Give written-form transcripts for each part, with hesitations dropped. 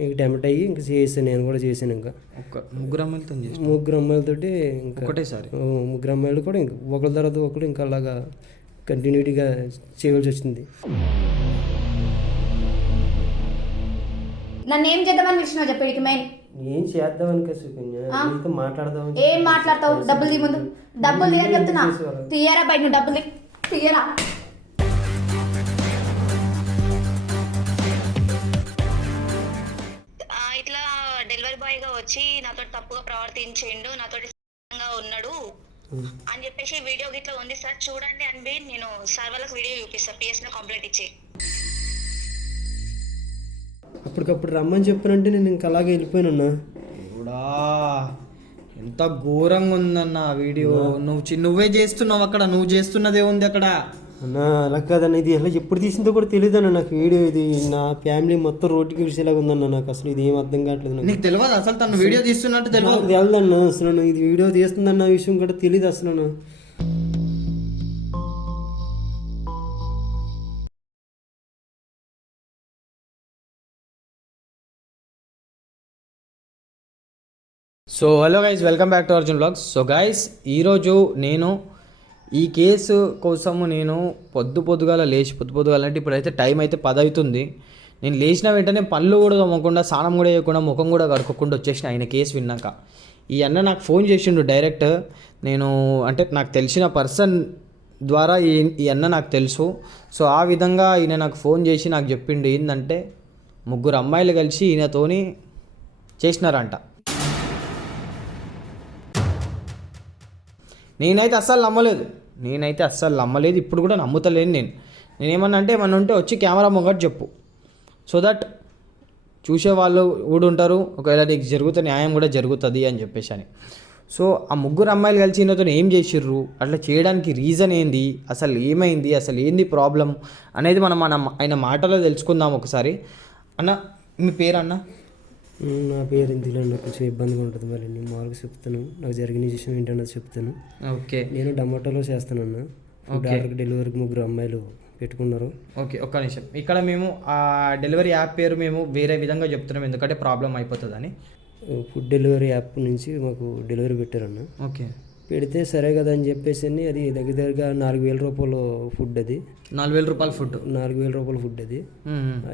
ఇంక టెంప్ట్ అయ్యి ఇంకా చేసాను, నేను కూడా చేశాను. ఇంకా ముగ్గురు అమ్మాయిలతోటి ఇంకా ఒకటేసారి ముగ్గురు అమ్మాయిలు కూడా ఇంకా ఒకరి తర్వాత ఒకరు ఇంకా అలాగా కంటిన్యూటీగా చేయవలసి వచ్చింది. నన్ను ఏం చేద్దామని పిలిచినావు చెప్పేడికి మెయిన్ ఏం చేద్దామని నీతో మాట్లాడదాం. ఏం మాట్లాడతావు? డబ్బులు తీ, ముందు డబ్బులు తీయని చెప్తున్నా. తీయరా బయట, నువ్వు డబ్బులు తీయరా. ఇట్లా డెలివరీ బాయ్ గా వచ్చి నాతో తప్పుగా ప్రవర్తించిండు, నాతో ఉన్నాడు అని చెప్పేసి వీడియో గిట్లా ఉంది సార్, చూడండి అని నేను సార్ వాళ్ళకి వీడియో చూపిస్తా, పిఎస్ లో కంప్లైంట్ ఇచ్చి. అప్పటికప్పుడు రమ్మని చెప్పానంటే నేను ఇంకా అలాగే వెళ్ళిపోయానన్నా. కూడా ఎంత ఘోరంగా ఉందన్న వీడియో. నువ్వే చేస్తున్నావు అక్కడ, నువ్వు చేస్తున్నదే ఉంది అక్కడ అన్నా. అలా కాదన్న, ఇది ఎలా ఎప్పుడు తీసిందో కూడా తెలియదు అన్న నాకు. వీడియో ఇది నా ఫ్యామిలీ మొత్తం రోడ్డుకి విడిచేలాగా ఉందన్న. నాకు అసలు ఇది ఏం అర్థం కావట్లేదు. నీకు తెలియదు అసలు తను వీడియో తీస్తున్నట్టు తెలియదు? తెలదన్న అసలు, ఇది వీడియో తీస్తుందన్న విషయం కూడా తెలియదు అసలు. So hello guys, welcome back to Arjun vlogs. So guys, ఈరోజు నేను ఈ కేసు కోసము నేను పొద్దుగాల అంటే ఇప్పుడైతే టైం అయితే 10 అవుతుంది. నేను లేచిన వెంటనే పళ్ళు కూడా తోమకుండా, స్నానం కూడా చేయకుండా, ముఖం కూడా కడుక్కోకుండా వచ్చేసిన ఆయన కేసు విన్నాక. ఈ అన్న నాకు ఫోన్ చేసిండు డైరెక్ట్. నేను అంటే నాకు తెలిసిన పర్సన్ ద్వారా ఈ అన్న నాకు తెలుసు. సో ఆ విధంగా ఈయన నాకు ఫోన్ చేసి నాకు చెప్పిండు ఏంటంటే, ముగ్గురు అమ్మాయిలు కలిసి ఈయనతోని చేసినారంట. నేనైతే అస్సలు నమ్మలేదు, ఇప్పుడు కూడా నమ్ముతలేను. నేనేమన్నా అంటే ఏమన్నా ఉంటే వచ్చి కెమెరా ముంగట చెప్పు, సో దట్ చూసేవాళ్ళు కూడా ఉంటారు, ఒకవేళ నీకు జరుగుతుంది న్యాయం కూడా జరుగుతుంది అని చెప్పేసి అని. సో ఆ ముగ్గురు అమ్మాయిలు కలిసి ఈయనతో ఏం చేసిర్రు, అట్లా చేయడానికి రీజన్ ఏంది, అసలు ఏమైంది, అసలు ఏంది ప్రాబ్లం అనేది మనం ఆయన మాటలో తెలుసుకుందాం ఒకసారి. అన్న, మీ పేరు అన్న? నా పేరు ఇందులో నాకు కొంచెం ఇబ్బందిగా ఉంటుంది, మరి నేను మామూలుగా చెప్తాను. నాకు జరిగిన విషయం ఏంటన్నది చెప్తాను. ఓకే. నేను టమాటోలో చేస్తానన్నా. డాక్టర్కి డెలివరీకి ముగ్గురు అమ్మాయిలు పెట్టుకున్నారు. ఓకే, ఒక్క నిమిషం. ఇక్కడ మేము ఆ డెలివరీ యాప్ పేరు మేము వేరే విధంగా చెప్తున్నాం, ఎందుకంటే ప్రాబ్లం అయిపోతుందని. ఫుడ్ డెలివరీ యాప్ నుంచి మాకు డెలివరీ పెట్టారన్న. ఓకే. పెడితే సరే కదా అని చెప్పేసి అది దగ్గరగా 4,000 రూపాయలు ఫుడ్. అది 4,000 రూపాయల ఫుడ్. 4,000 రూపాయల ఫుడ్ అది.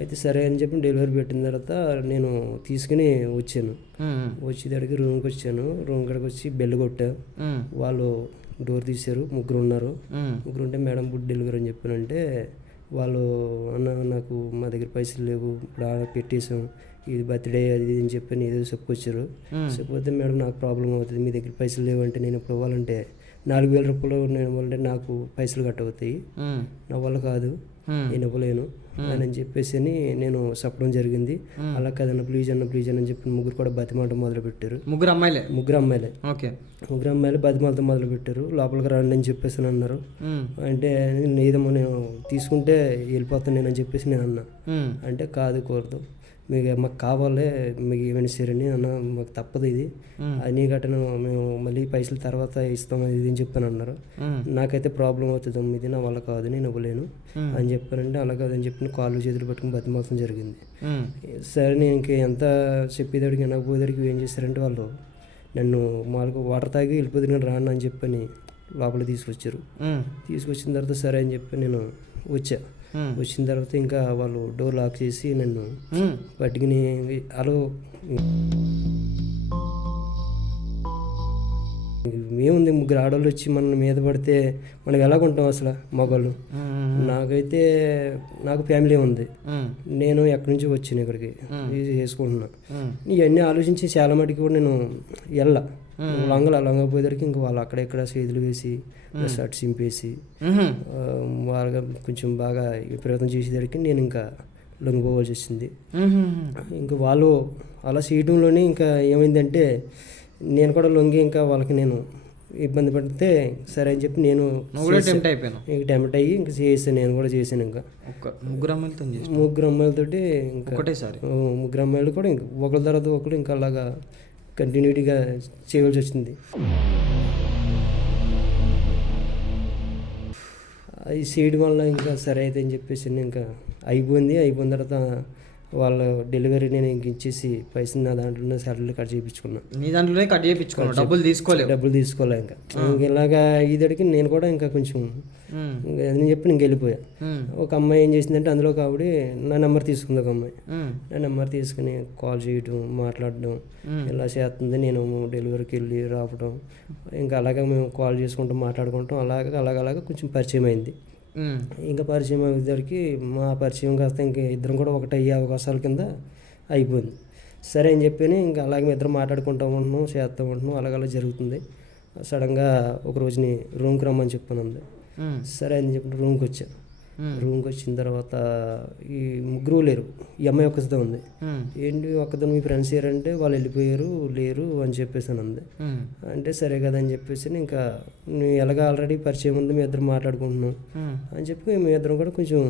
అయితే సరే అని చెప్పి డెలివరీ పెట్టిన తర్వాత నేను తీసుకుని వచ్చాను. వచ్చేదానికి రూమ్కి వచ్చాను. రూమ్ కాడికి వచ్చి బెల్ కొట్టా. వాళ్ళు డోర్ తీశారు. ముగ్గురు ఉన్నారు. ముగ్గురు ఉంటే మేడం ఫుడ్ డెలివరీ అని చెప్పానంటే వాళ్ళు, అన్న నాకు మా దగ్గర పైసలు లేవు, ఇప్పుడు పెట్టేసాం, ఇది బర్త్డే అది అని చెప్పి ఏదో చెప్పుకొచ్చారు. చెప్పితే మేడం నాకు ప్రాబ్లం అవుతుంది, మీ దగ్గర పైసలు లేవంటే నేను ఇప్పుడు ఇవ్వాలంటే 4,000 రూపాయలు నేను ఇవ్వాలంటే నాకు పైసలు కట్ అవుతాయి, నా వల్ల కాదు, నేను ఇవ్వలేను అని చెప్పేసి నేను చెప్పడం జరిగింది. అలా కదన్న ప్లీజ్ అని చెప్పి ముగ్గురు కూడా బతిమాలతో మొదలు పెట్టారు. ముగ్గురు అమ్మాయిలే. ఓకే. ముగ్గురు అమ్మాయిలు బతిమాలతో మొదలు పెట్టారు. లోపలికి రండి అని చెప్పేసి అన్నారు. అంటే ఏదేమో నేను తీసుకుంటే వెళ్ళిపోతాను నేను అని చెప్పేసి నేను అన్నా. అంటే కాదు, కూడదు, మీకు మాకు కావాలి, మీకు ఏమైనా సరేని అన్న, మాకు తప్పదు, ఇది అని గట్టను మేము మళ్ళీ పైసలు తర్వాత ఇస్తాం అది ఇది అని చెప్పాను అన్నారు. నాకైతే ప్రాబ్లం అవుతుంది, ఇది నా వల్ల కాదు, నేను ఇవ్వలేను అని చెప్పానంటే అలా కాదని చెప్పి కాళ్ళు చేతులు పట్టుకుని బతిమాలతం జరిగింది. సరే నేను ఇంక ఎంత చెప్పేదాడికి వినకపోయేదాడికి ఏం చేశారంటే వాళ్ళు నన్ను మాకు వాటర్ తాగి వెళ్ళిపోతుంది కానీ రాను అని చెప్పని లోపల తీసుకొచ్చారు. తీసుకొచ్చిన తర్వాత సరే అని చెప్పి నేను వచ్చా. వచ్చిన తర్వాత ఇంకా వాళ్ళు డోర్ లాక్ చేసి నన్ను పట్టుకుని అలా ఏముంది, ముగ్గురు ఆడవాళ్ళు వచ్చి మన మీద పడితే మనం ఎలాగుంటాం అసలు మగవాళ్ళు. నాకు ఫ్యామిలీ ఉంది, నేను ఎక్కడి నుంచి వచ్చాను ఇక్కడికి చేసుకుంటున్నా. ఇవన్నీ ఆలోచించి చాలా మటుకు కూడా నేను లొంగపోయేసరికి ఇంకా వాళ్ళు అక్కడెక్కడ చేతులు వేసి షర్ట్ చింపేసి వాళ్ళగా కొంచెం బాగా విపరీతం చేసేసరికి నేను ఇంకా లొంగిపోవాల్సి వచ్చింది. ఇంకా వాళ్ళు అలా చేయడంలోనే ఇంకా ఏమైందంటే నేను కూడా లొంగి ఇంకా వాళ్ళకి నేను ఇబ్బంది పడితే సరే అని చెప్పి నేను టెంప్ట్ అయ్యి ఇంకా చేసాను, నేను కూడా చేశాను. ఇంకా ముగ్గురు అమ్మాయిలతోటి ఇంకా ముగ్గురు అమ్మాయిలు కూడా ఇంకా ఒకరి తర్వాత ఒకరు ఇంకా అలాగా కంటిన్యూటీగా చేయవలసి వచ్చింది. అది చేయడం వల్ల ఇంకా సరే అయితే అని చెప్పేసి ఇంకా అయిపోయిన తర్వాత వాళ్ళ డెలివరీ నేను ఇంక ఇచ్చేసి పైసలు నా దాంట్లోనే శాలరీ కట్ చేయించుకున్నా. నీ దాంట్లోనే కట్ చేయించుకున్నావు, డబ్బులు తీసుకోలేవు. డబ్బులు తీసుకోలే ఇంకా ఇలాగా ఈదడికి నేను కూడా ఇంకా కొంచెం అని చెప్పి నేను వెళ్ళిపోయా. ఒక అమ్మాయి ఏం చేసిందంటే అందులో ఒక ఆవిడ నా నెంబర్ తీసుకుంది. ఒక అమ్మాయి నా నెంబర్ తీసుకుని కాల్ చేయడం, మాట్లాడడం ఇలా చేస్తుంది. నేను డెలివరీకి వెళ్ళి రావడం, ఇంకా అలాగే మేము కాల్ చేసుకుంటాం, మాట్లాడుకుంటాం, అలాగ కొంచెం పరిచయం అయింది. ఇంకా పరిచయం అయ్యేసరికి మా పరిచయం కాస్త ఇంకా ఇద్దరం కూడా ఒకటి అయ్యే అవకాశాల కింద అయిపోయింది. సరే అని చెప్పి ఇంకా అలాగే మేము ఇద్దరం మాట్లాడుకుంటూ ఉంటున్నాం, చేస్తూ ఉంటున్నాం, అలాగలా జరుగుతుంది. సడన్గా ఒక రోజుని రూమ్కి రమ్మని చెప్పాను అంది. సరే అని చెప్పి రూమ్కి వచ్చా. రూమ్కి వచ్చిన తర్వాత ఈ ముగ్గురు లేరు, ఈ అమ్మాయి ఒక్కదే ఉంది. ఏంటి ఒక్కదాన్ని మీ ఫ్రెండ్స్ ఏరంటే వాళ్ళు వెళ్ళిపోయారు, లేరు అని చెప్పేసాను అంది. అంటే సరే కదా అని చెప్పేసి ఇంకా నువ్వు ఎలాగ ఆల్రెడీ పరిచయం ఉంది, మీ ఇద్దరు మాట్లాడుకుంటున్నాం అని చెప్పి మీ ఇద్దరం కూడా కొంచెం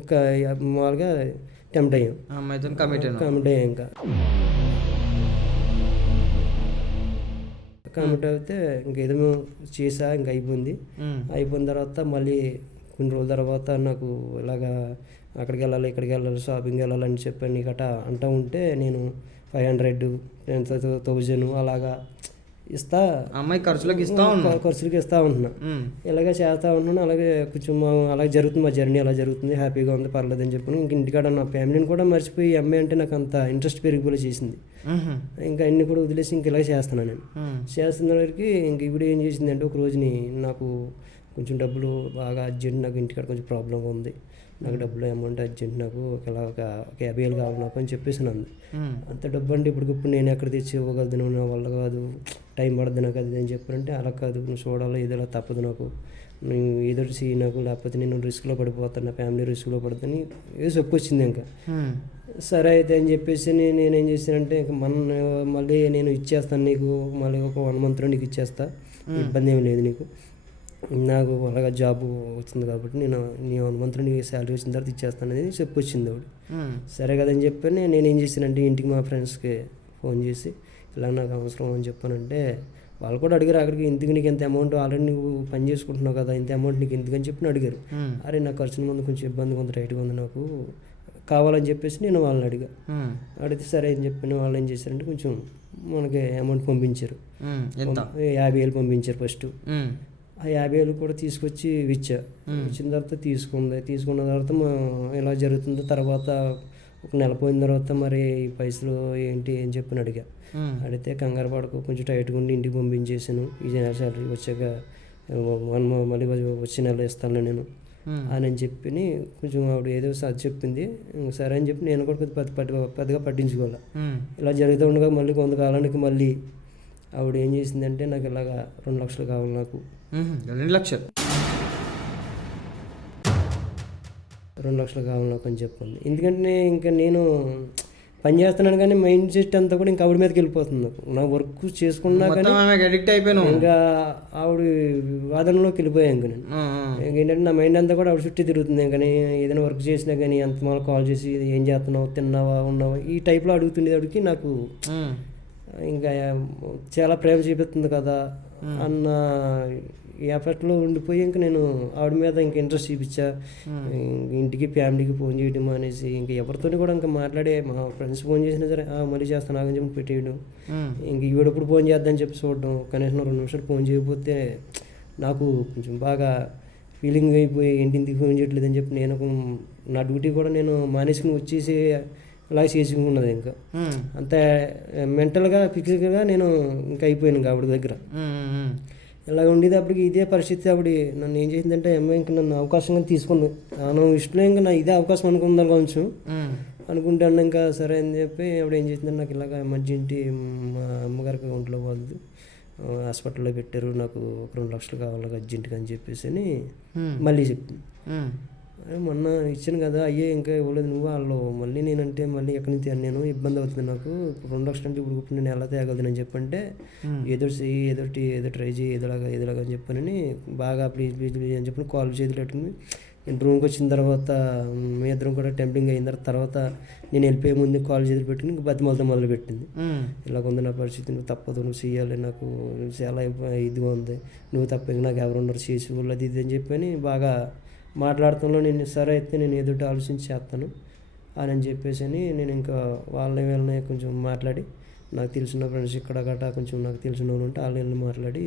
ఇంకా మామూలుగా టెంప్ట్ అయ్యాం, కమిట్ అయ్యాం. ఇంకా కమిట్ అయితే ఇంకేదో మేము చేసా, ఇంకా అయిపోయింది. అయిపోయిన తర్వాత మళ్ళీ కొన్ని రోజుల తర్వాత నాకు ఇలాగా అక్కడికి వెళ్ళాలి, ఇక్కడికి వెళ్ళాలి, షాపింగ్ వెళ్ళాలని చెప్పని గట్రా అంటూ ఉంటే నేను 500, 10,000 అలాగా ఇస్తా, అమ్మాయి ఖర్చులకి ఇస్తా ఉంటున్నా. ఇలాగే చేస్తూ ఉంటున్నాను. అలాగే కొంచెం అలాగే జరుగుతుంది, మా జర్నీ అలా జరుగుతుంది, హ్యాపీగా ఉంది, పర్లేదు అని చెప్పి ఇంక ఇంటికాడ నా ఫ్యామిలీని కూడా మర్చిపోయి అమ్మాయి అంటే నాకు అంత ఇంట్రెస్ట్ పెరిగిపోలే చేసింది. ఇంకా అన్ని కూడా వదిలేసి ఇంక ఇలాగే చేస్తున్నాను. నేను చేస్తున్న వరకు ఇంక ఇప్పుడు ఏం చేసిందంటే ఒక రోజుని నాకు కొంచెం డబ్బులు బాగా అర్జెంట్, నాకు ఇంటికాడ కొంచెం ప్రాబ్లంగా ఉంది, నాకు డబ్బులు అమౌంట్ అర్జెంట్, నాకు ఒక 50,000 కావాలి నాకు అని చెప్పేసి అంది. అంత డబ్బు అంటే ఇప్పుడు నేను ఎక్కడ తెచ్చి ఇవ్వగలను, నా వల్ల కాదు, టైం పడుతుంది నాకు అది అని చెప్పారంటే అలా కాదు, నువ్వు చూడాలి, ఏదైనా తప్పదు, నాకు నువ్వు ఏదో చెయ్యి నాకు, లేకపోతే నేను రిస్క్లో పడిపోతాను, నా ఫ్యామిలీ రిస్క్లో పడుతుంది ఏదో చెప్పొచ్చింది. ఇంకా సరే అయితే అని చెప్పేసి నేనేం చేశానంటే ఇంకా మళ్ళీ నేను ఇచ్చేస్తాను నీకు, మళ్ళీ ఒక 1 monthలో నీకు ఇచ్చేస్తా, ఇబ్బంది ఏమి లేదు నీకు, నాకు అలాగా జాబ్ వచ్చింది కాబట్టి నేను నీ 1 monthలో నీ శాలరీ వచ్చిన తర్వాత ఇచ్చేస్తాను అనేది చెప్పొచ్చింది ఆవిడ. సరే కదని చెప్పి నేనేం చేశానంటే ఇంటికి మా ఫ్రెండ్స్కి ఫోన్ చేసి ఇలా నాకు అవసరం అని చెప్పానంటే వాళ్ళు కూడా అడిగారు, అక్కడికి ఇంటికి నీకు ఎంత అమౌంట్, ఆల్రెడీ నువ్వు పని చేసుకుంటున్నావు కదా, ఇంత అమౌంట్ నీకు ఎందుకని చెప్పి అడిగారు. అరే నాకు ఖర్చుల ముందు కొంచెం ఇబ్బంది, కొంత టైట్గా ఉంది, నాకు కావాలని చెప్పేసి నేను వాళ్ళని అడిగితే సరే అని చెప్పిన వాళ్ళు ఏం చేశారంటే కొంచెం మనకి అమౌంట్ పంపించారు. 50,000 పంపించారు ఫస్ట్. ఆ 50,000 కూడా తీసుకొచ్చి ఇచ్చిన తర్వాత తీసుకున్న తర్వాత ఎలా జరుగుతుందో తర్వాత ఒక నెల పోయిన తర్వాత మరి ఈ పైసలు ఏంటి అని చెప్పి అడిగితే కంగారు పడకు, కొంచెం టైట్గా ఉండి ఇంటికి పంపించేసాను, ఈ నెల శాలరీ వచ్చాక మళ్ళీ వచ్చే నెల ఇస్తాను నేను అని చెప్పి కొంచెం ఆవిడ ఏదో చెప్పింది. సరే అని చెప్పి నేను కూడా పెద్దగా పట్టించుకోవాలి. ఇలా జరుగుతూ ఉండగా మళ్ళీ కొంతకాలానికి మళ్ళీ ఆవిడ ఏం చేసిందంటే నాకు ఇలాగా 2 లక్షలు కావాలి, నాకు 2 లక్షలు కావాలి నాకు అని చెప్పింది. ఎందుకంటే ఇంకా నేను పని చేస్తున్నాను కానీ మైండ్ సెట్ అంతా కూడా ఇంకా ఆవిడ మీదకి వెళ్ళిపోతుంది. నాకు నా వర్క్ చేసుకున్నా కానీ అడిక్ట్ అయిపోయాను, ఇంకా ఆవిడ వాదనలోకి వెళ్ళిపోయాను. ఇంకా నేను ఏంటంటే నా మైండ్ అంతా కూడా ఆవిడ చుట్టూ తిరుగుతుంది. కానీ ఏదైనా వర్క్ చేసినా కానీ అంత మళ్ళీ కాల్ చేసి ఏం చేస్తున్నావు, తిన్నావా, ఉన్నావా, ఈ టైప్లో అడుగుతుండే ఆవిడకి నాకు ఇంకా చాలా ప్రేమ చూపిస్తుంది కదా అన్న ఈ ఎఫెక్ట్లో ఉండిపోయి ఇంకా నేను ఆవిడ మీద ఇంకా ఇంట్రెస్ట్ చూపించా. ఇంటికి ఫ్యామిలీకి ఫోన్ చేయడం అనేసి ఇంకా ఎవరితో కూడా ఇంకా మాట్లాడే, మా ఫ్రెండ్స్ ఫోన్ చేసినా సరే మళ్ళీ చేస్తాను ఆగని చెప్పి పెట్టేయడం, ఇంక ఈవిడప్పుడు ఫోన్ చేద్దామని చెప్పి చూడడం, కనీసం 2 నిమిషాలు ఫోన్ చేయకపోతే నాకు కొంచెం బాగా ఫీలింగ్ అయిపోయి ఏంటి ఇంటికి ఫోన్ చేయట్లేదు అని చెప్పి నేను నా డ్యూటీ కూడా నేను మానేసుకుని వచ్చేసి అలా చేసుకున్నది. ఇంకా అంత మెంటల్గా ఫిజికల్గా నేను ఇంకా అయిపోయాను ఆవిడ దగ్గర. ఇలా ఉండేది అప్పటికి ఇదే పరిస్థితి. ఆవిడ నన్ను ఏం చేసిందంటే అమ్మాయి ఇంకా నన్ను అవకాశంగా తీసుకుంది, నా ఇష్టంలో ఇంకా నా ఇదే అవకాశం అనుకుందాం కొంచెం అనుకుంటాను. ఇంకా సరే అని చెప్పి ఆవిడ ఏం చేసిందంటే నాకు ఇలాగ ఎమర్జెన్సీ మా అమ్మగారికి ఒంట్లో వాళ్ళు హాస్పిటల్లో పెట్టారు, నాకు 2 లక్షలు కావాలి అర్జెంటుగా అని చెప్పేసి మళ్ళీ చెప్పింది. మొన్న ఇచ్చాను కదా అయ్యే ఇంకా ఇవ్వలేదు నువ్వు, వాళ్ళు మళ్ళీ నేనంటే మళ్ళీ ఎక్కడి నుంచి నేను ఇబ్బంది అవుతుంది, నాకు 2 లక్షలు అంటే ఇప్పుడు నేను ఎలా తేగలను అని చెప్పంటే ఏదో ట్రై చేయి, ఏదోలాగా అని చెప్పానని బాగా ప్లీజ్ అని చెప్పి కాల్ చేతులు పెట్టుకుని నేను రూమ్కి వచ్చిన తర్వాత మీ ఇద్దరం కూడా టెంప్టింగ్ అయిన తర్వాత నేను వెళ్ళిపోయే ముందు కాల్ చేతులు పెట్టుకుని ఇంకా బతిమాలతో మొదలు పెట్టింది. ఇలాగ ఉంది నా పరిస్థితి, నువ్వు తప్పదు, నువ్వు చేయాలి, నాకు చాలా ఇదిగా ఉంది, నువ్వు తప్ప నాకు ఎవరున్నారు చేసి వాళ్ళు అది ఇది అని చెప్పని బాగా మాట్లాడుతాను. నేను సరే అయితే నేను ఏదో ఆలోచించి చేస్తాను అని చెప్పేసి నేను ఇంకా వాళ్ళని కొంచెం మాట్లాడి నాకు తెలిసిన ఫ్రెండ్స్ ఇక్కడ గట్రా కొంచెం నాకు తెలిసిన వాళ్ళు ఉంటే వాళ్ళని మాట్లాడి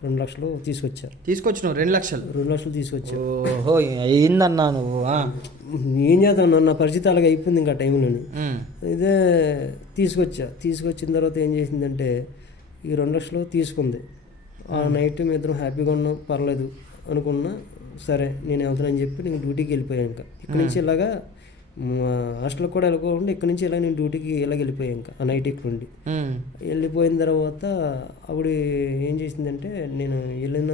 2 లక్షలు తీసుకొచ్చినావు 2 లక్షలు 2 లక్షలు తీసుకొచ్చా. ఓహో అయిందన్నా నువ్వు. ఏం చేద్దాం, నా పరిస్థితి అలాగే అయిపోయింది ఇంకా టైంలోని. ఇదే తీసుకొచ్చిన తర్వాత ఏం చేసిందంటే ఈ 2 లక్షలు తీసుకుంది. ఆ నైట్ మేము ఇద్దరం హ్యాపీగా ఉన్నాం, పర్లేదు అనుకున్నా. సరే నేను వెళ్తానని చెప్పి నేను డ్యూటీకి వెళ్ళిపోయాను. ఇంకా ఇక్కడి నుంచి ఇలాగా హాస్టల్కి కూడా వెళ్ళకుండా ఇక్కడి నుంచి ఇలా నేను డ్యూటీకి ఇలాగ వెళ్ళిపోయాను. ఇంకా ఆ నైట్ ఇక్కడ ఉండి వెళ్ళిపోయిన తర్వాత ఆవిడ ఏం చేసిందంటే నేను వెళ్ళిన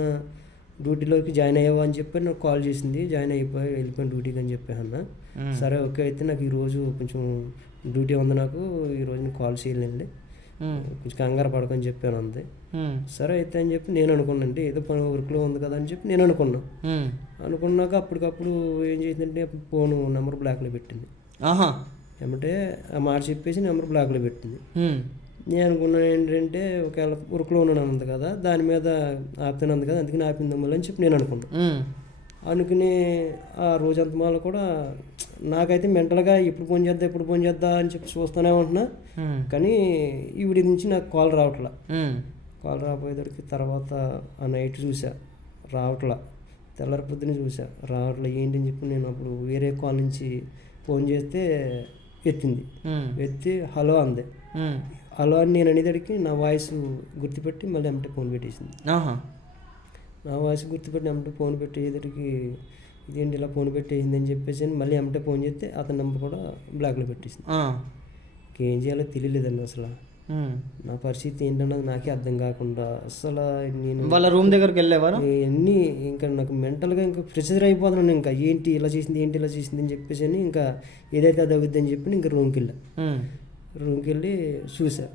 డ్యూటీలోకి జాయిన్ అయ్యావా అని చెప్పి నాకు కాల్ చేసింది. జాయిన్ వెళ్ళిపోయాను డ్యూటీకి అని చెప్పాను. సరే ఓకే అయితే నాకు ఈరోజు కొంచెం డ్యూటీ ఉంది, నాకు ఈరోజు నేను కాల్ చేయలేండి, కొంచెం కంగారు పడకని చెప్పాను అంతే. సరే అయితే అని చెప్పి నేను అనుకున్నాను, ఏదో పని వర్క్లో ఉంది కదా అని చెప్పి నేను అనుకున్నాక అప్పటికప్పుడు ఏం చేసిందంటే ఫోన్ నెంబర్ బ్లాక్లో పెట్టింది. ఏమంటే ఆ మాట చెప్పేసి నెంబర్ బ్లాక్లో పెట్టింది. నేను అనుకున్నాను ఏంటంటే ఒకవేళ వర్క్లో ఉన్నాను అంది కదా, దాని మీద ఆపుతానంది కదా, అందుకని ఆపిందమ్మలు అని చెప్పి నేను అనుకున్నాను. అనుకుని ఆ రోజంత మాల కూడా నాకైతే మెంటల్గా ఎప్పుడు ఫోన్ చేద్దా అని చెప్పి చూస్తూనే ఉంటున్నా. కానీ ఈవిడి నుంచి నాకు కాల్ రాకపోయేదానికి తర్వాత ఆ నైట్ చూసా రావట్లా, తెల్లారి పొద్దున చూసా రావట్లా, ఏంటి అని చెప్పి నేను అప్పుడు వేరే కాల్ నుంచి ఫోన్ చేస్తే ఎత్తి హలో అంది. హలో అని నేను అనేదానికి నా వాయిస్ గుర్తుపెట్టి మళ్ళీ అమ్మటే ఫోన్ పెట్టేసింది. నా వాయిస్ గుర్తుపెట్టి అమ్మటే ఫోన్ పెట్టేసరికి ఇదేంటి ఇలా ఫోన్ పెట్టేసింది అని చెప్పేసి మళ్ళీ అమ్మటే ఫోన్ చేస్తే అతని నెంబర్ కూడా బ్లాక్లో పెట్టేసింది. ఇంకేం చేయాలో తెలియలేదండి అసలు. నా పరిస్థితి ఏంటన్నది నాకే అర్థం కాకుండా అసలు నేను వాళ్ళ రూమ్ దగ్గరికి వెళ్ళేవారు అన్నీ ఇంకా నాకు మెంటల్గా ఇంకా ప్రెషర్ అయిపోతున్నాను. ఇంకా ఏంటి ఇలా చేసింది అని చెప్పేసి ఇంకా ఏదైతే అది అవుద్ది అని చెప్పి ఇంకా రూమ్కి వెళ్ళి చూసా,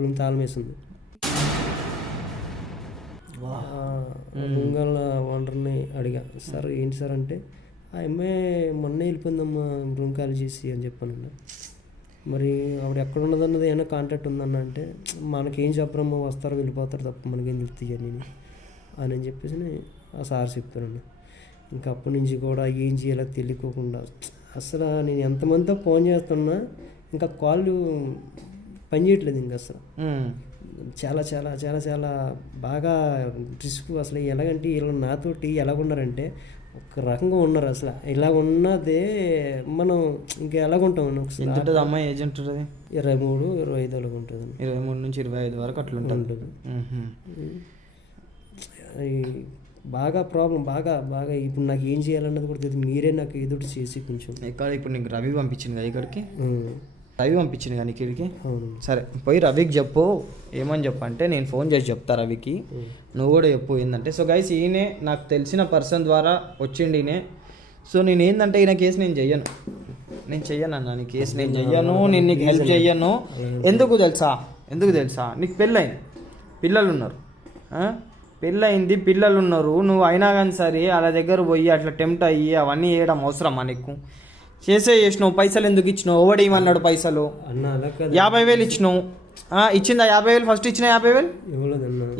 రూమ్ తాళం వేసింది. రూమ్ గల ఓనర్ని అడిగా, సార్ ఏంటి సార్ అంటే ఆ అమ్మాయి మొన్న వెళ్ళిపోయిందమ్మా రూమ్ ఖాళీ చేసి అని చెప్పాను. మరి ఆవిడ ఎక్కడ ఉన్నదన్నది ఏమైనా కాంటాక్ట్ ఉందన్న అంటే మనకేం చెప్పరమ్మా, వస్తారు వెళ్ళిపోతారు తప్ప మనకేం తెలుస్తాయి అని చెప్పేసి ఆ సార్ చెప్తానండి. ఇంకా అప్పటి నుంచి కూడా ఏం చేయాలో తెలియకోకుండా అసలు నేను ఎంతమందితో ఫోన్ చేస్తున్నా ఇంకా కాళ్ళు పని చేయట్లేదు. ఇంకా అసలు చాలా చాలా చాలా చాలా బాగా రిస్క్. అసలు ఎలాగంటే వీళ్ళు నాతోటి ఎలాగున్నారంటే ఒక రకంగా ఉన్నారు. అసలు ఇలా ఉన్నదే మనం ఇంకా ఎలాగుంటాం. ఒకసారి అమ్మాయి ఏజ్ ఉంటుంది 23-25 ఉంటుంది, 23 నుంచి 25 వరకు అట్లా ఉంటుంది. బాగా ప్రాబ్లం బాగా బాగా ఇప్పుడు నాకు ఏం చేయాలన్నది కూడా తెలియదు. మీరే నాకు ఎదుటి చేసి కొంచెం ఎక్కడ ఇప్పుడు నీకు రవి పంపించింది కదా ఇక్కడికి, రవి పంపించింది కానీ ఇక్కడికి. సరే పోయి రవికి చెప్పు, ఏమని చెప్పు అంటే నేను ఫోన్ చేసి చెప్తా రవికి, నువ్వు కూడా చెప్పు ఏంటంటే. సో గైస్ ఈయనే నాకు తెలిసిన పర్సన్ ద్వారా వచ్చిండి ఈయనే. సో నేను ఏంటంటే ఈయన కేసు నేను చెయ్యను అన్న, నీ కేసు నేను చెయ్యను, నేను నీకు హెల్ప్ చెయ్యను. ఎందుకు తెలుసా నీకు పిల్లలు ఉన్నారు, పిల్లలు ఉన్నారు. నువ్వు అయినా కానీ సరే అలా దగ్గర పోయి అట్లా టెంప్ట్ అయ్యి అవన్నీ చేయడం అవసరమా నీకు? చేసినావు, పైసలు ఎందుకు ఇచ్చినావు? ఎవడు ఏమన్నాడు? పైసలు 50,000 ఇచ్చినావు, ఇచ్చిందా 50,000? ఫస్ట్ ఇచ్చిన 50,000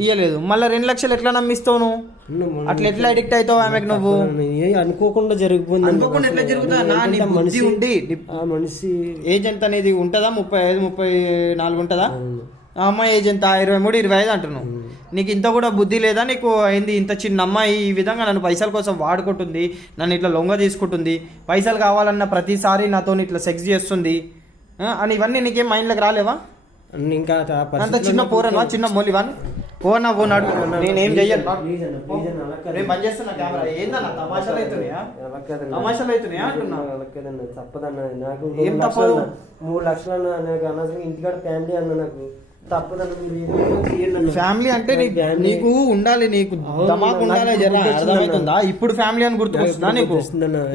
ఇవ్వలేదు, మళ్ళీ 2 లక్షలు ఎట్లా నమ్మిస్తావు నువ్వు? అట్లా ఎట్లా అడిక్ట్ అవుతావు ఆమెకు? నువ్వు అనుకోకుండా జరిగిపోయింది. అనుకోకుండా ఎట్లా జరుగుతుందా? మనిషి ఏజ్ ఎంత అనేది ఉంటుందా? 35-34 ఉంటుందా? ఆ అమ్మాయి ఏజ్ ఎంత? 23-25 అంటున్నావు. నీకు ఇంత కూడా బుద్ధి లేదా? నీకు ఏంది ఇంత చిన్న అమ్మాయి ఈ విధంగా నన్ను పైసల కోసం వాడుకుంటుంది, నన్ను ఇట్లా లొంగ తీసుకుంటుంది, పైసలు కావాలన్న ప్రతిసారి నాతో ఇట్లా సెక్స్ చేస్తుంది అని ఇవన్నీ నీకేం మైండ్లోకి రాలేవా? ఇంకా అంత చిన్న పోరనా, చిన్న మొలివాన్ పోనాడు. నేనేం చెయ్యను, నేను పని చేస్తున్నా. కెమెరా ఏందన్నా తమాషాలు అవుతున్నాయా అంటున్నా. తప్పదన్నా నాకు, ఏం తప్పదు. 3 లక్షలు నాకు అనవసరం ఇంటికాడ ఫ్యామిలీ అన్న నాకు ఫ్యామిలీ అంటే నీకు ఉండాలి, నీకు దమాకు ఉండాలి. అర్థమవుతుందా? ఇప్పుడు ఫ్యామిలీ అని గుర్తుకొస్తుందా నీకు?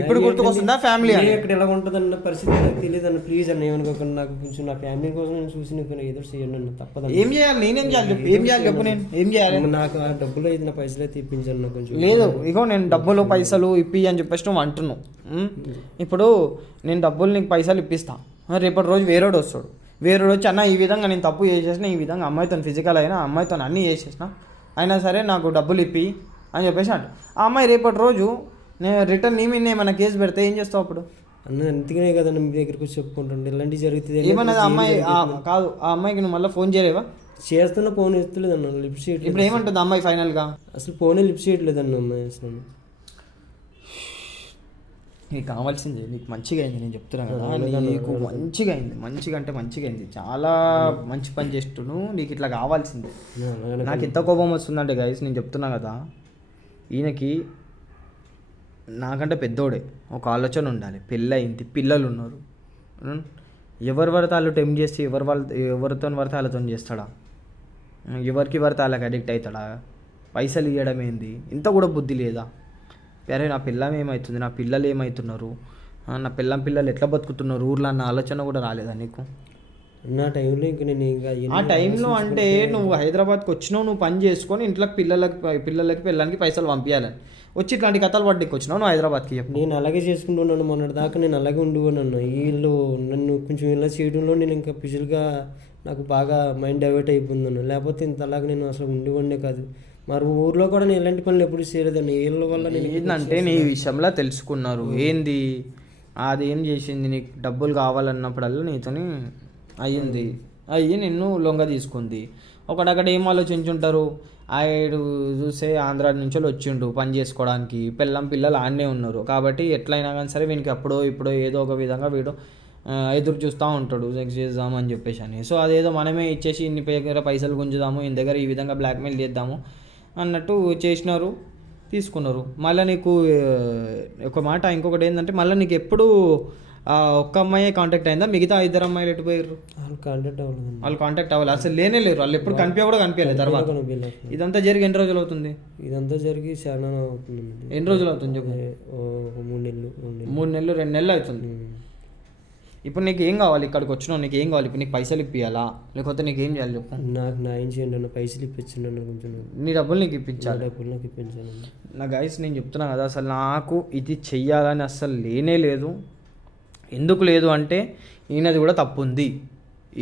ఇప్పుడు గుర్తుకొస్తుందా ఫ్యామిలీ అని? ఇక్కడ ఎలా ఉంటుందన్న పరిస్థితి నాకు తెలియదు అన్న. ప్లీజ్ అన్న ఏమనుకోకుండా నాకు కొంచెం నా ఫ్యామిలీ కోసం నేను చూసి నీకు ఎదురు చేయండి అన్న. తప్పదు. ఏం చేయాలి? నేనేం చేయాలి చెప్పు? ఏం చేయాలి చెప్పు? నేను ఏం చేయాలి? నాకు ఆ డబ్బులు అయితే నా పైసలు అయితే ఇప్పించాను కొంచెం. లేదు ఇగో నేను డబ్బులు పైసలు ఇప్పి అని చెప్పేసి నువ్వు అంటున్నావు. ఇప్పుడు నేను డబ్బులు నీకు పైసలు ఇప్పిస్తా, రేపటి రోజు వేరేడు వస్తాడు, వేరే వచ్చి అన్న ఈ విధంగా నేను తప్పు చేసేసిన, ఈ విధంగా అమ్మాయితో ఫిజికల్ అయినా అమ్మాయితో అన్నీ చేసేసిన, అయినా సరే నాకు డబ్బులు ఇప్పి అని చెప్పేసి అంట. ఆ అమ్మాయి రేపటి రోజు నేను రిటర్న్ నీ మీద ఏమైనా కేసు పెడితే ఏం చేస్తావు? అప్పుడు అన్న అందుకనే కదన్న మీ దగ్గరికి వచ్చి చెప్పుకుంటుండే ఇలాంటివి జరుగుతుంది ఏమన్నది ఆ అమ్మాయి కాదు ఆ అమ్మాయికి నువ్వు మళ్ళీ ఫోన్ చేయలేవా? చేస్తున్న ఫోన్ ఎత్తలేదు అన్న, లిఫ్ట్ చేయట్లేదు. ఇప్పుడు ఏమంటుంది అమ్మాయి ఫైనల్గా? అసలు ఫోనే లిఫ్ట్ చేయట్లేదు అన్న అమ్మాయి అసలు. నీకు కావాల్సింది నీకు మంచిగా అయింది, నేను చెప్తున్నాను కదా, నీకు మంచిగా అయింది. మంచిగా అంటే మంచిగా అయింది, చాలా మంచి పని చేస్తున్నావు. నీకు ఇట్లా కావాల్సింది. నాకు ఎంత కోపం వస్తుందంటే గైస్, నేను చెప్తున్నా కదా, ఈయనకి నాకంటే పెద్దోడే ఒక ఆలోచన ఉండాలి. పెళ్ళయింది, పిల్లలు ఉన్నారు. ఎవరి పడితే వాళ్ళు టెంప్ట్ చేసి ఎవరితో పడితే వాళ్ళతో చేస్తాడా? ఎవరికి పడితే వాళ్ళకి అడిక్ట్ అవుతాడా? పైసలు ఇవ్వడం ఏంది? ఇంత కూడా బుద్ధి లేదా? అరే నా పిల్లం ఏమవుతుంది, నా పిల్లలు ఏమవుతున్నారు, నా పిల్లలు ఎట్లా బతుకుతున్నారు ఊర్లో అన్న ఆలోచన కూడా రాలేదా నీకు? నా టైంలో ఇంక నేను ఇంకా ఆ టైంలో అంటే నువ్వు హైదరాబాద్కి వచ్చినావు, నువ్వు పని చేసుకొని ఇంట్లోకి పిల్లలకి పైసలు పంపించాలని వచ్చి ఇట్లాంటి కథలు పడ్డకి వచ్చినావు నువ్వు హైదరాబాద్కి. చెప్పు. నేను అలాగే చేసుకుంటున్నాను, మొన్నటి దాకా నేను అలాగే ఉండిపోయాను. వీళ్ళు నన్ను కొంచెం ఇలా చేయడంలో నేను ఇంకా ఫిజికల్గా నాకు బాగా మైండ్ డైవర్ట్ అయిపోయిందన్న. లేకపోతే ఇంత అలాగే నేను అసలు ఉండిపోండే కాదు. మరి ఊర్లో కూడా నేను ఎలాంటి పనులు ఎప్పుడు చేయలేదండి. వీళ్ళ వల్ల నేను ఏంటంటే నీ విషయంలో తెలుసుకున్నారు ఏంది అది ఏం చేసింది, నీకు డబ్బులు కావాలన్నప్పుడల్లా నీతోని అయ్యి నిన్ను లొంగ తీసుకుంది. ఒకడక్కడ ఏం ఆలోచించుంటారు, ఆడు చూసే ఆంధ్ర నుంచి వచ్చిండు పని చేసుకోవడానికి, పిల్లలు ఆడనే ఉన్నారు కాబట్టి ఎట్లయినా కానీ సరే వీనికి అప్పుడో ఇప్పుడో ఏదో ఒక విధంగా వీడు ఎదురు చూస్తూ ఉంటాడు సెక్స్ చేద్దాము అని చెప్పేసి అని. సో అదేదో మనమే ఇచ్చేసి ఇన్ని దగ్గర పైసలు గుంజుదాము, ఇన్ని దగ్గర ఈ విధంగా బ్లాక్మెయిల్ చేద్దాము అన్నట్టు చేసినారు, తీసుకున్నారు. మళ్ళీ నీకు ఒక మాట ఇంకొకటి ఏంటంటే, మళ్ళీ నీకు ఎప్పుడు ఒక్క అమ్మాయి కాంటాక్ట్ అయిందా? మిగతా 2 అమ్మాయిలు ఎటు పోయారు? వాళ్ళు కాంటాక్ట్ అవ్వాలి, అసలు లేనే లేరు. వాళ్ళు ఎప్పుడు కనిపించలేదు. తర్వాత ఇదంతా జరిగి ఎన్ని రోజులు అవుతుంది? ఇదంతా జరిగి చాలా అవుతుంది. ఎన్ని రోజులు అవుతుంది చెప్పు? 3 నెలలు 2 నెలలు అవుతుంది. ఇప్పుడు నీకు ఏం కావాలి? ఇక్కడికి వచ్చినావు, నీకు ఏం కావాలి? ఇప్పుడు నీకు పైసలు ఇప్పియాలా లేకపోతే నీకు ఏం చేయాలి చెప్పు? నాకు న్యాయం చేయండి అన్న, పైసలు ఇప్పించండి అన్న, కొంచెం నీ డబ్బులు నీకు ఇప్పించాలి. డబ్బులు నాకు ఇప్పించాను నా గైస్, నేను చెప్తున్నా కదా, అసలు నాకు ఇది చెయ్యాలని అస్సలు లేనే లేదు. ఎందుకు లేదు అంటే ఈయనది కూడా తప్పు ఉంది.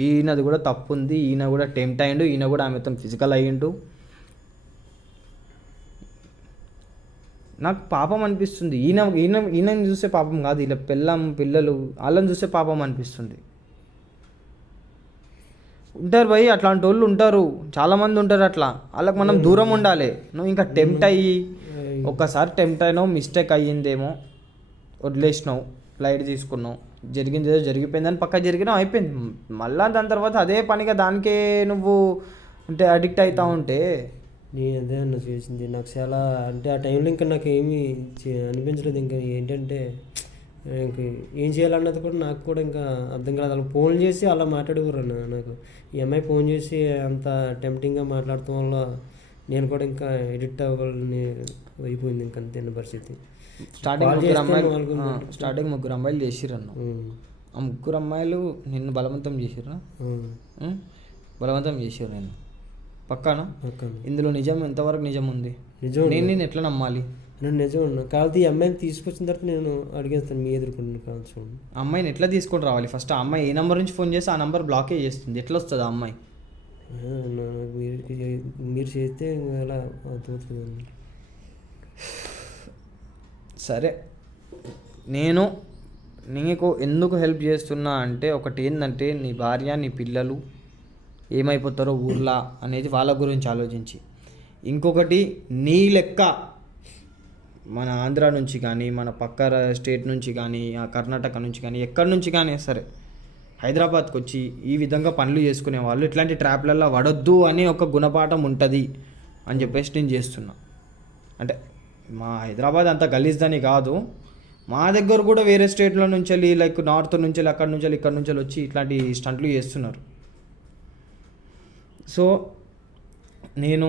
ఈయన కూడా టెంప్ట్ అయ్యిండు, ఈయన కూడా ఆమెతో ఫిజికల్ అయ్యిండు. నాకు పాపం అనిపిస్తుంది. ఈయనని చూసే పాపం కాదు, ఇలా పిల్లలు వాళ్ళని చూసే పాపం అనిపిస్తుంది. ఉంటారు భయ్, అట్లాంటి వాళ్ళు ఉంటారు, చాలామంది ఉంటారు అట్లా. వాళ్ళకి మనం దూరం ఉండాలి. నువ్వు ఇంకా టెంప్ట్ అయ్యి ఒక్కసారి టెంప్ట్ అయినావు, మిస్టేక్ అయ్యిందేమో, వదిలేసినావు, లైట్ తీసుకున్నావు, జరిగింది ఏదో జరిగిపోయిందని పక్క జరిగినావు, అయిపోయింది. మళ్ళీ దాని తర్వాత అదే పనిగా దానికే నువ్వు అంటే అడిక్ట్ అవుతా ఉంటే నేను అదే అన్న చేసింది. నాకు చాలా అంటే ఆ టైంలో ఇంకా నాకు ఏమీ అనిపించలేదు. ఇంకా ఏంటంటే ఇంక ఏం చేయాలన్నది కూడా నాకు కూడా ఇంకా అర్థం కాదు. అలా ఫోన్ చేసి అలా మాట్లాడేవారు అన్న. నాకు ఈ అమ్మాయి ఫోన్ చేసి అంత టెంప్టింగ్గా మాట్లాడటం వల్ల నేను కూడా ఇంకా ఎడిక్ట్ అవ్వాలని అయిపోయింది. ఇంకా అంతే పరిస్థితి. స్టార్టింగ్ 3 అమ్మాయిలు చేసిర్రు అన్న. ఆ 3 అమ్మాయిలు నిన్ను బలవంతం చేసిర్రా? బలవంతం చేసిర్రు నేను పక్కానా? ఇందులో నిజం ఎంతవరకు నిజం ఉంది? నేను ఎట్లా నమ్మాలి? నేను నిజం ఉన్నా కాదు. ఈ అమ్మాయిని తీసుకొచ్చిన తర్వాత నేను అడిగేస్తాను, మీ ఎదుర్కొంటాను కాదు. చూడండి, అమ్మాయిని ఎట్లా తీసుకొని రావాలి? ఫస్ట్ ఆ అమ్మాయి ఏ నెంబర్ నుంచి ఫోన్ చేస్తే ఆ నెంబర్ బ్లాకే చేస్తుంది. ఎట్లా వస్తుంది ఆ అమ్మాయి? మీరు చేస్తే ఎలా అవుతుంది? సరే, నేను నీకు ఎందుకు హెల్ప్ చేస్తున్నా అంటే, ఒకటి ఏంటంటే నీ భార్య నీ పిల్లలు ఏమైపోతారో ఊర్లా అనేది వాళ్ళ గురించి ఆలోచించి, ఇంకొకటి నీ లెక్క మన ఆంధ్ర నుంచి కానీ మన పక్క స్టేట్ నుంచి కానీ కర్ణాటక నుంచి కానీ ఎక్కడి నుంచి కానీ సరే హైదరాబాద్కి వచ్చి ఈ విధంగా పనులు చేసుకునే వాళ్ళు ఇట్లాంటి ట్రాప్లలో పడొద్దు అని ఒక గుణపాఠం ఉంటుంది అని చెప్పేసి నేను చేస్తున్నా. అంటే మా హైదరాబాద్ అంత గలీజ్దని కాదు, మా దగ్గర కూడా వేరే స్టేట్ల నుంచి వెళ్ళి లైక్ నార్త్ నుంచి వెళ్ళి అక్కడి నుంచి వెళ్ళి ఇక్కడ నుంచి వచ్చి ఇట్లాంటి స్టంట్లు చేస్తున్నారు. సో నేను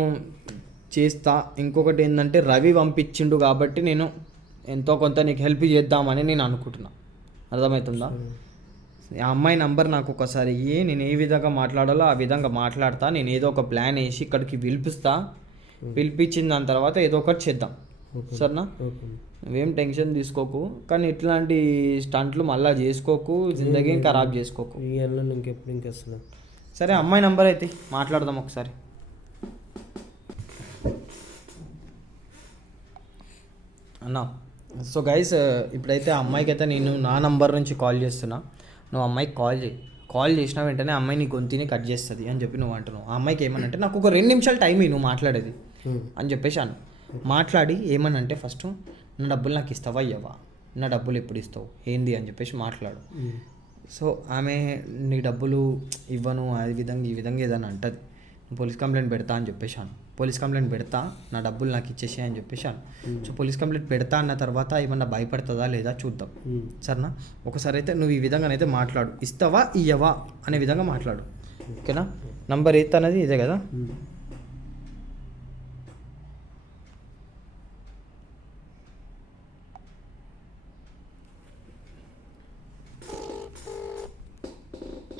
చేస్తా. ఇంకొకటి ఏంటంటే రవి పంపించిండు కాబట్టి నేను ఎంతో కొంత నీకు హెల్ప్ చేద్దామని నేను అనుకుంటున్నా. అర్థమవుతుందా? ఆ అమ్మాయి నంబర్ నాకు ఒకసారి ఇయ్యి, నేను ఏ విధంగా మాట్లాడాలో ఆ విధంగా మాట్లాడతా. నేను ఏదో ఒక ప్లాన్ వేసి ఇక్కడికి పిలిపించిన దాని తర్వాత ఏదో ఒకటి చేద్దాం. సరేనా? నువ్వేం టెన్షన్ తీసుకోకు, కానీ ఇట్లాంటి స్టంట్లు మళ్ళీ చేసుకోకు, జిందగీ ఖరాబ్ చేసుకోకు. సరే, అమ్మాయి నంబర్ అయితే మాట్లాడదాం ఒకసారి. అన్నా, సో గైస్ ఇప్పుడైతే ఆ అమ్మాయికి అయితే నేను నా నంబర్ నుంచి కాల్ చేస్తున్నా. నువ్వు అమ్మాయికి కాల్ చేసిన వెంటనే అమ్మాయి నీ గొంతుని కట్ చేస్తుంది అని చెప్పి నువ్వు అంటున్నావు. ఆ అమ్మాయికి ఏమనంటే నాకు ఒక 2 నిమిషాలు టైం నువ్వు మాట్లాడేది అని చెప్పేసి అను. మాట్లాడి ఏమనంటే ఫస్ట్ నా డబ్బులు నాకు ఇస్తావా ఇవ్వవా, నా డబ్బులు ఎప్పుడు ఇస్తావు ఏంది అని చెప్పేసి మాట్లాడు. సో ఆమె నీ డబ్బులు ఇవ్వను అది విధంగా ఈ విధంగా ఏదైనా అంటది. పోలీస్ కంప్లైంట్ పెడతా అని చెప్పేసాను. పోలీస్ కంప్లైంట్ పెడతా, నా డబ్బులు నాకు ఇచ్చేసి అని చెప్పేసాను. సో పోలీస్ కంప్లైంట్ పెడతా అన్న తర్వాత ఏమన్నా భయపడుతుందా లేదా చూద్దాం, సరేనా? ఒకసారి అయితే నువ్వు ఈ విధంగానైతే మాట్లాడు, ఇస్తావా ఇయ్యవా అనే విధంగా మాట్లాడు, ఓకేనా? నంబర్ 8 అనేది ఇదే కదా.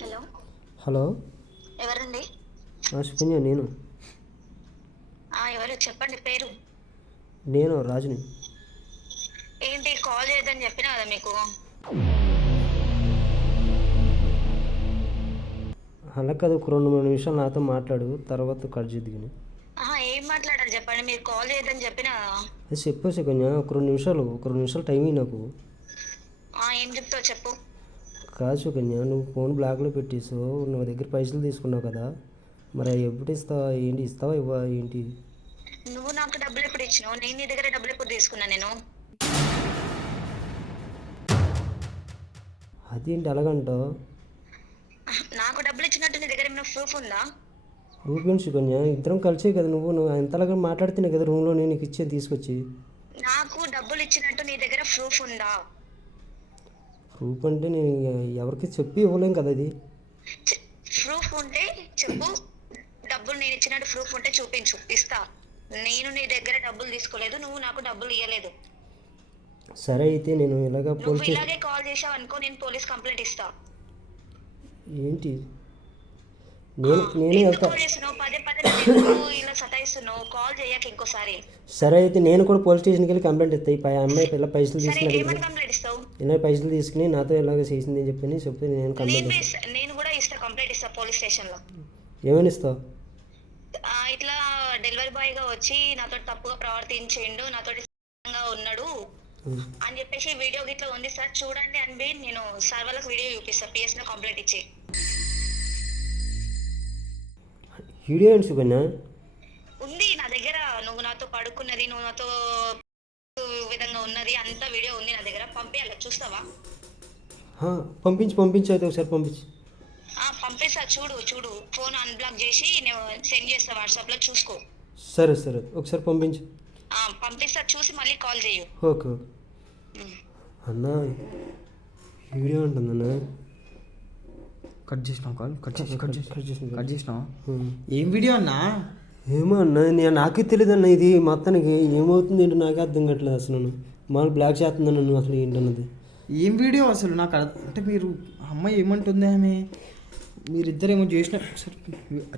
హలో, హలో ఎవరండి? సుకన్య, ఎవరు చెప్పండి పేరు. నేను రాజుని. ఏంటి కాల్ చేయొద్దని చెప్పినా కదా మీకు. అలా కాదు, ఒక 2-3 నిమిషాలు నాతో మాట్లాడు, తర్వాత కట్ చేద్దుకుని. ఏం మాట్లాడాలి చెప్పండి, మీరు కాల్ చేయొద్దని చెప్పినా కదా. అది చెప్పు సుకన్య, ఒక 2 నిమిషాలు టైం ఇయ్యి నాకు. ఏం చెప్తావు చెప్పు. కాదు సుకన్య, నువ్వు ఫోన్ బ్లాక్లో పెట్టేసావు, నువ్వు దగ్గర పైసలు తీసుకున్నావు కదా, మరి అవి ఎప్పుడు ఇస్తావా ఏంటి, ఇస్తావా ఇవ్వ ఏంటి? నువ్వు నాకు డబ్బులు ఎప్పుడు ఇచ్చినావు? నేను నీ దగ్గర డబ్బులు ఎప్పుడు తీసుకున్నా? నేను అదేంటి అలాగంటావు? నాకు డబ్బులు ఇచ్చినట్టు నీ దగ్గర ఏమైనా ప్రూఫ్ ఉందా? ప్రూఫ్ ఏంటి సుకన్య, ఇద్దరం కలిసే కదా, నువ్వు ఎంతలాగా మాట్లాడుతున్నా కదా రూమ్లో, నేను నీకు ఇచ్చేది తీసుకొచ్చి. నాకు డబ్బులు ఇచ్చినట్టు నీ దగ్గర ప్రూఫ్ ఉందా? ప్రూఫ్ అంటే నేను ఎవరికి చెప్పి ఇవ్వలేం కదా అది. ప్రూఫ్ ఉంటే చెప్పు, డబ్బులు నేను ఇచ్చినట్టు ప్రూఫ్ ఉంటే చూపించు, ఇస్తా. నేను నీ దగ్గర డబ్బులు తీసుకోలేదు, నువ్వు నాకు డబ్బులు ఇవ్వలేదు. సరే అయితే నేను ఇలాగా నువ్వు ఇలాగే కాల్ చేసావు అనుకో, నేను పోలీస్ కంప్లైంట్ ఇస్తా. ఏంటి నేనే వెళ్తా. కాల్ చేస్తున్నావు పదే పదే, నన్ను ఇలా సతాయిస్తున్నావు, కాల్ చేయక ఇంకోసారి. సరే అయితే నేను కూడా పోలీస్ స్టేషన్కి వెళ్ళి కంప్లైంట్ ఇస్తాయి. అమ్మాయి ఇలా పైసలు సరే, తీసుకుని ఏమని కంప్లైంట్ ఇస్తావు? ఇలా పైసలు తీసుకుని నాతో ఇలాగ చేసింది అని చెప్పి నేను కంప్లైంట్ ఇస్తాను. నేను కూడా ఇస్తా, కంప్లైంట్ ఇస్తా పోలీస్ స్టేషన్ లో. ఏమని ఇస్తావు? ఇట్లా డెలివరీ బాయ్ గా వచ్చి నాతో తప్పుగా ప్రవర్తించిండు, నాతో ఉన్నాడు అని చెప్పేసి వీడియో గిట్లా ఉంది సార్, చూడండి అని నేను సార్ వాళ్ళకి వీడియో చూపిస్తా, పిఎస్ లో కంప్లైంట్ ఇచ్చి. వీడియో ఏంటి సుకన్య? ఉంది నా దగ్గర, నువ్వు నాతో పడుకున్నది, నువ్వు నాతో విధంగా ఉన్నది అంతా వీడియో ఉంది నా దగ్గర, పంపించాలి, చూస్తావా? పంపించు అయితే ఒకసారి పంపించు. పంపిస్తా, చూడు ఫోన్ అన్బ్లాక్ చేసి నేను సెండ్ చేస్తా వాట్సాప్ లో, చూసుకో. సరే ఒకసారి పంపించు. పంపిస్తా, చూసి మళ్ళీ కాల్ చేయు. ఓకే అన్నా, వీడియో ఉంటుందన్నా. కట్ చేసినావు కాల్? కట్ చేసినావా? ఏం వీడియో అన్నా? ఏమో అన్న, నాకే తెలియదు అన్న, ఇది మొత్తానికి ఏమవుతుంది ఏంటో నాకే అర్థం కావట్లేదు అసలు. మాకు బ్లాక్ చేస్తుందన్న నువ్వు, అసలు ఏంటన్నది ఏం వీడియో అసలు నాకు అంటే మీరు అమ్మాయి ఏమంటుంది, ఆమె మీరిద్దరేమో చేసిన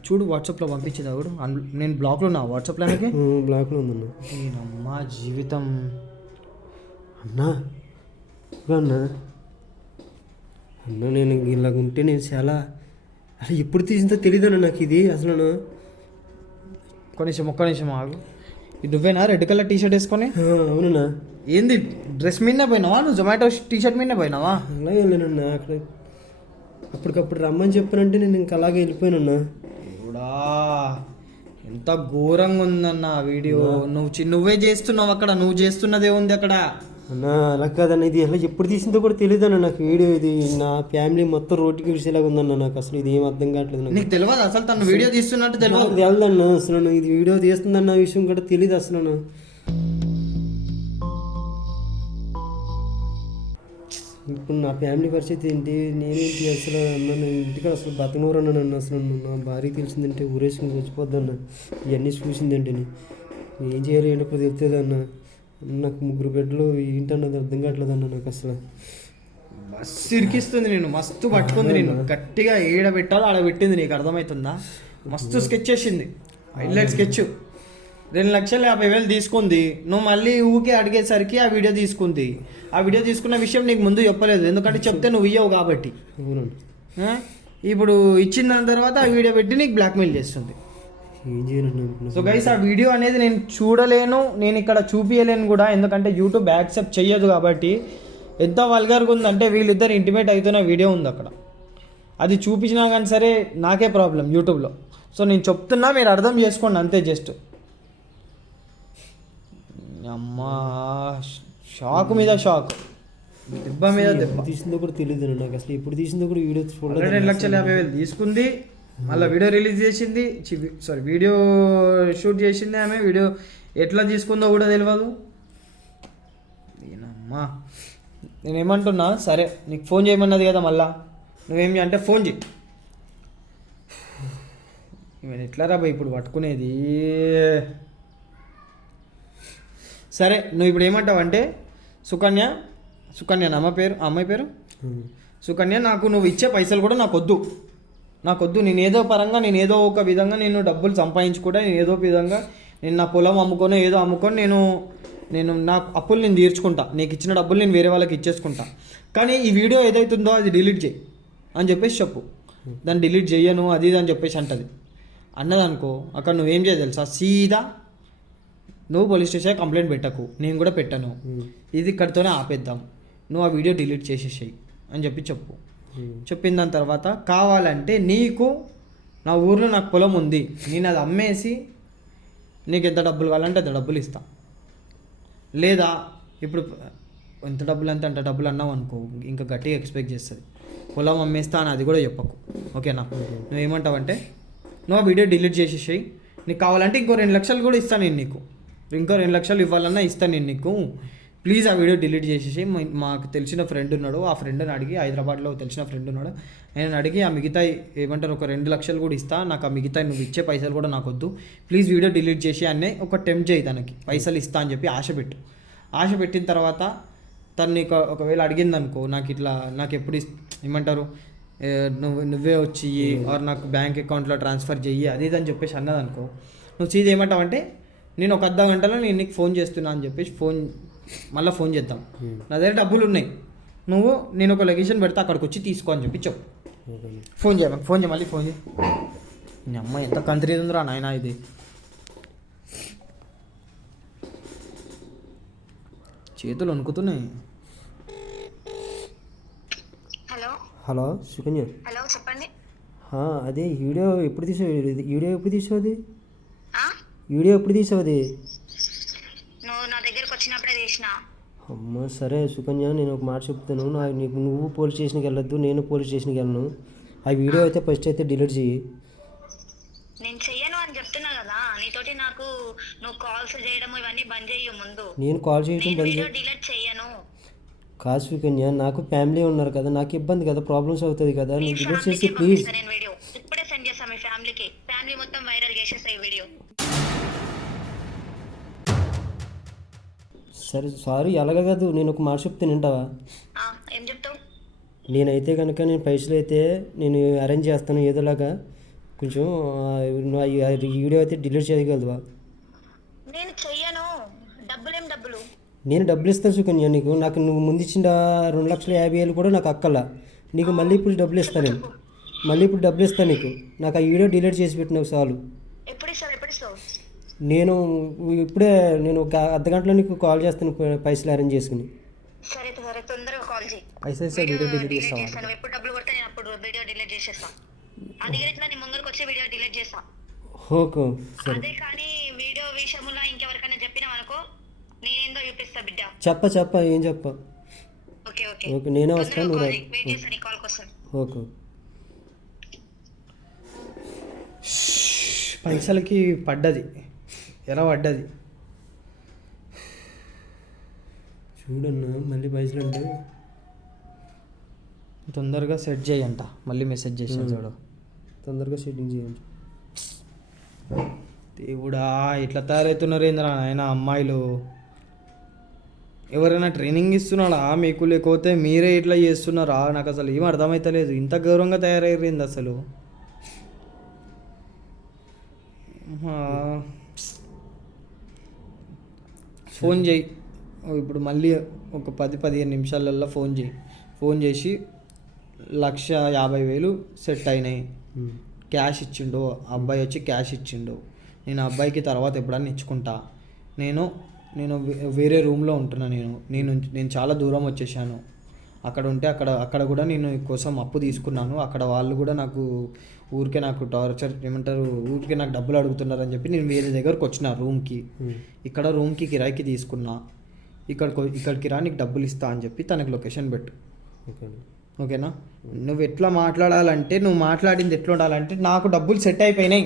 చూడు, వాట్సాప్లో పంపించేది ఆవిడ. నేను బ్లాక్లో ఉన్నా, వాట్సాప్లో బ్లాక్లో ఉందన్న. నేనమ్మా జీవితం అన్నా నేను ఇలాగ ఉంటే నేను చాలా అసలు ఎప్పుడు తీసిందో తెలియదు అన్న నాకు ఇది అసలు. ఒక్క నిమిషం ఆగు. నువ్వేనా రెడ్ కలర్ టీ షర్ట్ వేసుకొని? అవునన్నా. ఏంది డ్రెస్ మీదనే పోయినావా నువ్వు? జొమాటో టీ షర్ట్ మీదనే పోయినావా? అలాగే వెళ్ళానన్నా, అక్కడ అప్పటికప్పుడు రమ్మని చెప్పానంటే నేను ఇంకా అలాగే వెళ్ళిపోయానన్నా. కూడా ఎంత ఘోరంగా ఉందన్న వీడియో. నువ్వే చేస్తున్నావు అక్కడ, నువ్వు చేస్తున్నదే ఉంది అక్కడ అన్నా. అలా కాదన్న, ఇది ఎలా ఎప్పుడు తీసిందో కూడా తెలియదు అన్న నాకు వీడియో. ఇది నా ఫ్యామిలీ మొత్తం రోడ్డుకి విడిచేలాగా ఉందన్న, నాకు అసలు ఇది ఏం అర్థం కావట్లేదు. నీకు తెలియదు అసలు తను వీడియో తీస్తున్నట్టు తెలియదు? తెలదన్న అసలు, ఇది వీడియో తీస్తుందన్న విషయం కూడా తెలియదు అసలు. ఇప్పుడు నా ఫ్యామిలీ పరిస్థితి ఏంటి, నేనేంటి అసలు అన్న, ఇంటికి అసలు బతకనూరు అన్నాను అసలు. నా భార్య తెలిసిందంటే ఊరేసుకుని చచ్చిపోద్దన్న, ఇవన్నీ చూసిందంటే ఏం చేయాలి ఏంటో ఇప్పుడు తెలుస్తుంది అన్న. నాకు 3 బిడ్డలు, ఏంటన్నది అర్థం కావట్లేదు అన్న నాకు అసలు. మస్తు ఇరికిస్తుంది, నేను మస్తు పట్టుకుంది, నేను గట్టిగా ఏడ పెట్టాలో ఆడ పెట్టింది. నీకు అర్థమవుతుందా? మస్తు స్కెచ్ చేసింది, హైలైట్ స్కెచ్. 2,50,000 తీసుకుంది. నువ్వు మళ్ళీ ఊకే అడిగేసరికి ఆ వీడియో తీసుకుంది. ఆ వీడియో తీసుకున్న విషయం నీకు ముందు చెప్పలేదు, ఎందుకంటే చెప్తే నువ్వు ఇయ్యవు కాబట్టి. ఇప్పుడు ఇచ్చిన దాని తర్వాత ఆ వీడియో పెట్టి నీకు బ్లాక్మెయిల్ చేస్తుంది. ఏం చేయాలి సో గైస్ ఆ వీడియో అనేది నేను చూడలేను, నేను ఇక్కడ చూపించలేను కూడా, ఎందుకంటే యూట్యూబ్ యాక్సెప్ట్ చెయ్యదు కాబట్టి. ఎంత వల్గర్గా ఉందంటే వీళ్ళిద్దరు ఇంటిమేట్ అవుతున్న వీడియో ఉంది అక్కడ, అది చూపించినా కానీ సరే నాకే ప్రాబ్లం యూట్యూబ్లో. సో నేను చెప్తున్నా, మీరు అర్థం చేసుకోండి అంతే. జస్ట్ అమ్మా షాక్ మీద షాక్, దెబ్బ మీద దెబ్బ. తీసిందో కూడా తెలియదు నాకు అసలు, ఎప్పుడు తీసిందో కూడా వీడియో చూడలేదు. 2,50,000 తీసుకుంది, మళ్ళీ వీడియో రిలీజ్ చేసింది, వీడియో షూట్ చేసింది ఆమె. వీడియో ఎట్లా తీసుకుందో కూడా తెలియదు. నేనమ్మా నేనేమంటున్నా, సరే నీకు ఫోన్ చేయమన్నది కదా, మళ్ళా నువ్వేమి అంటే ఫోన్ చేయి. ఈమెను ఎట్లా రా భయ్ ఇప్పుడు పట్టుకునేది. సరే నువ్వు ఇప్పుడు ఏమంటావు అంటే, సుకన్య అమ్మ పేరు, అమ్మాయి పేరు సుకన్య, నాకు నువ్వు ఇచ్చే పైసలు కూడా నాకొద్దు. నేను ఏదో పరంగా, నేను ఏదో ఒక విధంగా నేను డబ్బులు సంపాదించుకుంటా, నేను ఏదో విధంగా నేను నా పొలం అమ్ముకొని ఏదో అమ్ముకొని నేను నా అప్పులు నేను తీర్చుకుంటా, నీకు ఇచ్చిన డబ్బులు నేను వేరే వాళ్ళకి ఇచ్చేసుకుంటా. కానీ ఈ వీడియో ఏదైతుందో అది డిలీట్ చేయి అని చెప్పేసి చెప్పు. దాన్ని డిలీట్ చెయ్యను అది ఇది అని చెప్పేసి అన్నదనుకో, అక్కడ నువ్వేం చేయ తెలుసా, సీదా నువ్వు పోలీస్ స్టేషన్ కంప్లైంట్ పెట్టకు, నేను కూడా పెట్టను, ఇది ఇక్కడితోనే ఆపేద్దాం, నువ్వు ఆ వీడియో డిలీట్ చేసేసేయి అని చెప్పు. చెప్పిన దాని తర్వాత కావాలంటే నీకు నా ఊర్లో నాకు పొలం ఉంది, నేను అది అమ్మేసి నీకు ఎంత డబ్బులు కావాలంటే అంత డబ్బులు ఇస్తా. లేదా ఇప్పుడు ఎంత డబ్బులు అంత డబ్బులు అన్నావు అనుకో, ఇంకా గట్టిగా ఎక్స్పెక్ట్ చేస్తుంది. పొలం అమ్మేస్తా అని అది కూడా చెప్పకు, ఓకేనా? నువ్వేమంటావంటే నువ్వు ఆ వీడియో డిలీట్ చేసేసేయి, నీకు కావాలంటే ఇంకో 2 లక్షలు కూడా ఇస్తాను నేను నీకు, ఇంకో 2 లక్షలు ఇవ్వాలన్నా ఇస్తాను నేను నీకు, ప్లీజ్ ఆ వీడియో డిలీట్ చేసేసి. మాకు తెలిసిన ఫ్రెండ్ ఉన్నాడు, ఆ ఫ్రెండ్ని అడిగి, హైదరాబాద్లో తెలిసిన ఫ్రెండ్ ఉన్నాడు, ఆయన అడిగి ఆ మిగతా ఏమంటారు ఒక 2 లక్షలు కూడా ఇస్తా, నాకు ఆ మిగతా నువ్వు ఇచ్చే పైసలు కూడా నాకు వద్దు, ప్లీజ్ వీడియో డిలీట్ చేసి అనే ఒక టెంప్ట్ చేయి, తనకి పైసలు ఇస్తా అని చెప్పి ఆశ పెట్టిన తర్వాత తను నీకు ఒకవేళ అడిగిందనుకో, నాకు ఇట్లా నాకు ఎప్పుడు ఏమంటారు నువ్వే వచ్చి ఆర్ నాకు బ్యాంక్ అకౌంట్లో ట్రాన్స్ఫర్ చెయ్యి అది ఇది అని చెప్పేసి అన్నదనుకో, నువ్వు చీజ్ ఏమంటావంటే నేను ఒక అర్ధ గంటలో నేను నీకు ఫోన్ చేస్తున్నా అని చెప్పేసి మళ్ళీ ఫోన్ చేద్దాం, నా దగ్గర డబ్బులు ఉన్నాయి, నేను ఒక లొకేషన్ పెడితే అక్కడికి వచ్చి తీసుకో అని చెప్పి చెప్పు. ఫోన్ చేయ మళ్ళీ ఫోన్ చేయి. నీ అమ్మ ఎంత కంత్రీ ఉందిరా నాయన ఇది. చేతులు వణుకుతున్నాయి. హలో సుకన్య, హలో చెప్పండి. అదే వీడియో ఎప్పుడు తీసావు అది? నువ్వు నా దగ్గరకు వచ్చినప్పుడే తీసిన. అమ్మ సరే సుకన్య, నేను ఒక మాట చెప్తాను, నువ్వు పోలీస్ స్టేషన్కి వెళ్ళొద్దు, నేను పోలీస్ స్టేషన్కి వెళ్ళను. ఆ వీడియో అయితే ఫస్ట్ అయితే డిలీట్ చెయ్యి. నేను చెయ్యను అని చెప్తున్నా కదా, నీతోటి నాకు నువ్వు కాల్స్ చేయడం ఇవన్నీ బంద్ చెయ్యి ముందు. నేను కాల్ చేయడం బంద్ వీడియో డిలీట్ చెయ్యను. కాదు సుకన్య, నాకు ఫ్యామిలీ ఉన్నారు కదా, నాకు ఇబ్బంది కదా, ప్రాబ్లమ్స్ అవుతుంది కదా, నువ్వు డిలీట్ చేసి ప్లీజ్. నేను వీడియో ఇప్పుడే సెండ్ చేస్తాను మీ ఫ్యామిలీ మొత్తం వైరల్ చేసేస్తా ఈ వీడియో. సరే సారీ, అలాగే కాదు, నేను ఒక మాట చెప్తే వింటావా? ఏం చెప్తావు? నేనైతే కనుక నేను పైసలు అయితే నేను అరేంజ్ చేస్తాను ఏదోలాగా, కొంచెం వీడియో అయితే డిలీట్ చేయగలవా? నేను చెయ్యను. డబ్బులు నేను డబ్బులు ఇస్తాను సుకన్య నీకు, నాకు నువ్వు ముందు ఇచ్చిన 2,50,000 కూడా నాకు అక్కల, నీకు మళ్ళీ ఇప్పుడు డబ్బులు ఇస్తాను నీకు, నాకు ఆ వీడియో డిలీట్ చేసి పెట్టినావు చాలు. ఎప్పుడు ఇస్తావు? నేను ఒక అర్ధగంటలో నీకు కాల్ చేస్తాను, పైసలు అరేంజ్ చేసుకుని. సరే తొందరగా కాల్ చేయి. పైసలు ఇస్తే వీడియో డిలీట్ చేస్తావా? నువ్వు ఎప్పుడు డబ్బులు కొడితే నేను అప్పుడు వీడియో డిలీట్ చేసేస్తా. అది ఇట్లా నీ ముందరకు వచ్చే వీడియో డిలీట్ చేస్తా. ఓకే సరే. అదే కానీ వీడియో విషయంలో ఇంకెవరికైనా చెప్పినావు అనుకో, నేనేందో చూపిస్తా బిడ్డ. చెప్ప ఏం చెప్ప. ఓకే నేనే వస్తాను, నువ్వు వెయిట్ చేస్తా నీ కాల్ కోసం. ఓకే. పైసలకి పడ్డది, ఎలా పడ్డది చూడన్నా, మళ్ళీ పైసలు అంటే తొందరగా సెట్ చేయంట. మళ్ళీ మెసేజ్ చేసాను చూడు, తొందరగా సెట్టింగ్ చేయండి. దేవుడా ఇట్లా తయారవుతున్నారు ఏంద్రా నాయన అమ్మాయిలు. ఎవరైనా ట్రైనింగ్ ఇస్తున్నాడా మీకు, లేకపోతే మీరే ఇట్లా చేస్తున్నారా? నాకు అసలు ఏం అర్థమవుతలేదు, ఇంత గౌరవంగా తయారయ్యింది అసలు. ఫోన్ చేయి ఇప్పుడు మళ్ళీ ఒక 10-15 నిమిషాలల్లో ఫోన్ చేసి 1,50,000 సెట్ అయినాయి, క్యాష్ ఇచ్చిండు, అబ్బాయి వచ్చి క్యాష్ ఇచ్చిండు, నేను ఆ అబ్బాయికి తర్వాత ఎప్పుడన్నా ఇచ్చుకుంటా. నేను వేరే రూమ్లో ఉంటున్నా. నేను చాలా దూరం వచ్చేసాను. అక్కడ ఉంటే అక్కడ కూడా నేను కోసం అప్పు తీసుకున్నాను. అక్కడ వాళ్ళు కూడా నాకు ఊరికే నాకు టార్చర్ ఏమంటారు, ఊరికే నాకు డబ్బులు అడుగుతున్నారని చెప్పి నేను వేరే దగ్గరకు వచ్చిన రూమ్కి. ఇక్కడ రూమ్కి కిరాయికి తీసుకున్నా. ఇక్కడికి రా, నీకు డబ్బులు ఇస్తా అని చెప్పి తనకి లొకేషన్ పెట్టు. ఓకేనా? నువ్వు ఎట్లా మాట్లాడాలంటే, నువ్వు మాట్లాడింది ఎట్లా ఉండాలంటే, నాకు డబ్బులు సెట్ అయిపోయినాయి,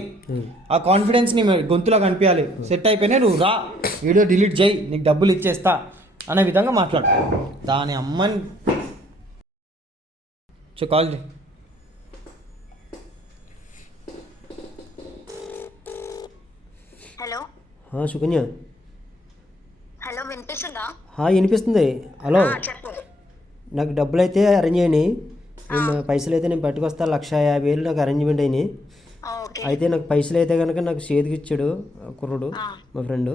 ఆ కాన్ఫిడెన్స్ నీ గొంతులో కనిపించాలి. సెట్ అయిపోయినాయి, నువ్వు రా, వీడియో డిలీట్ చేయి, నీకు డబ్బులు ఇచ్చేస్తా అనే విధంగా మాట్లాడు. దాని అమ్మని కాల్ చేయి. హలో సుకన్య. హలో, వినిపిస్తుందా? వినిపిస్తుంది. హలో, చెప్పు. నాకు డబ్బులు అయితే అరేంజ్ అయినాయి. నేను పైసలు అయితే నేను పట్టుకొస్తా. 1,50,000 నాకు అరేంజ్మెంట్ అయినాయి. అయితే నాకు పైసలు అయితే కనుక నాకు చేతికి ఇచ్చాడు కుర్రుడు, మా ఫ్రెండ్.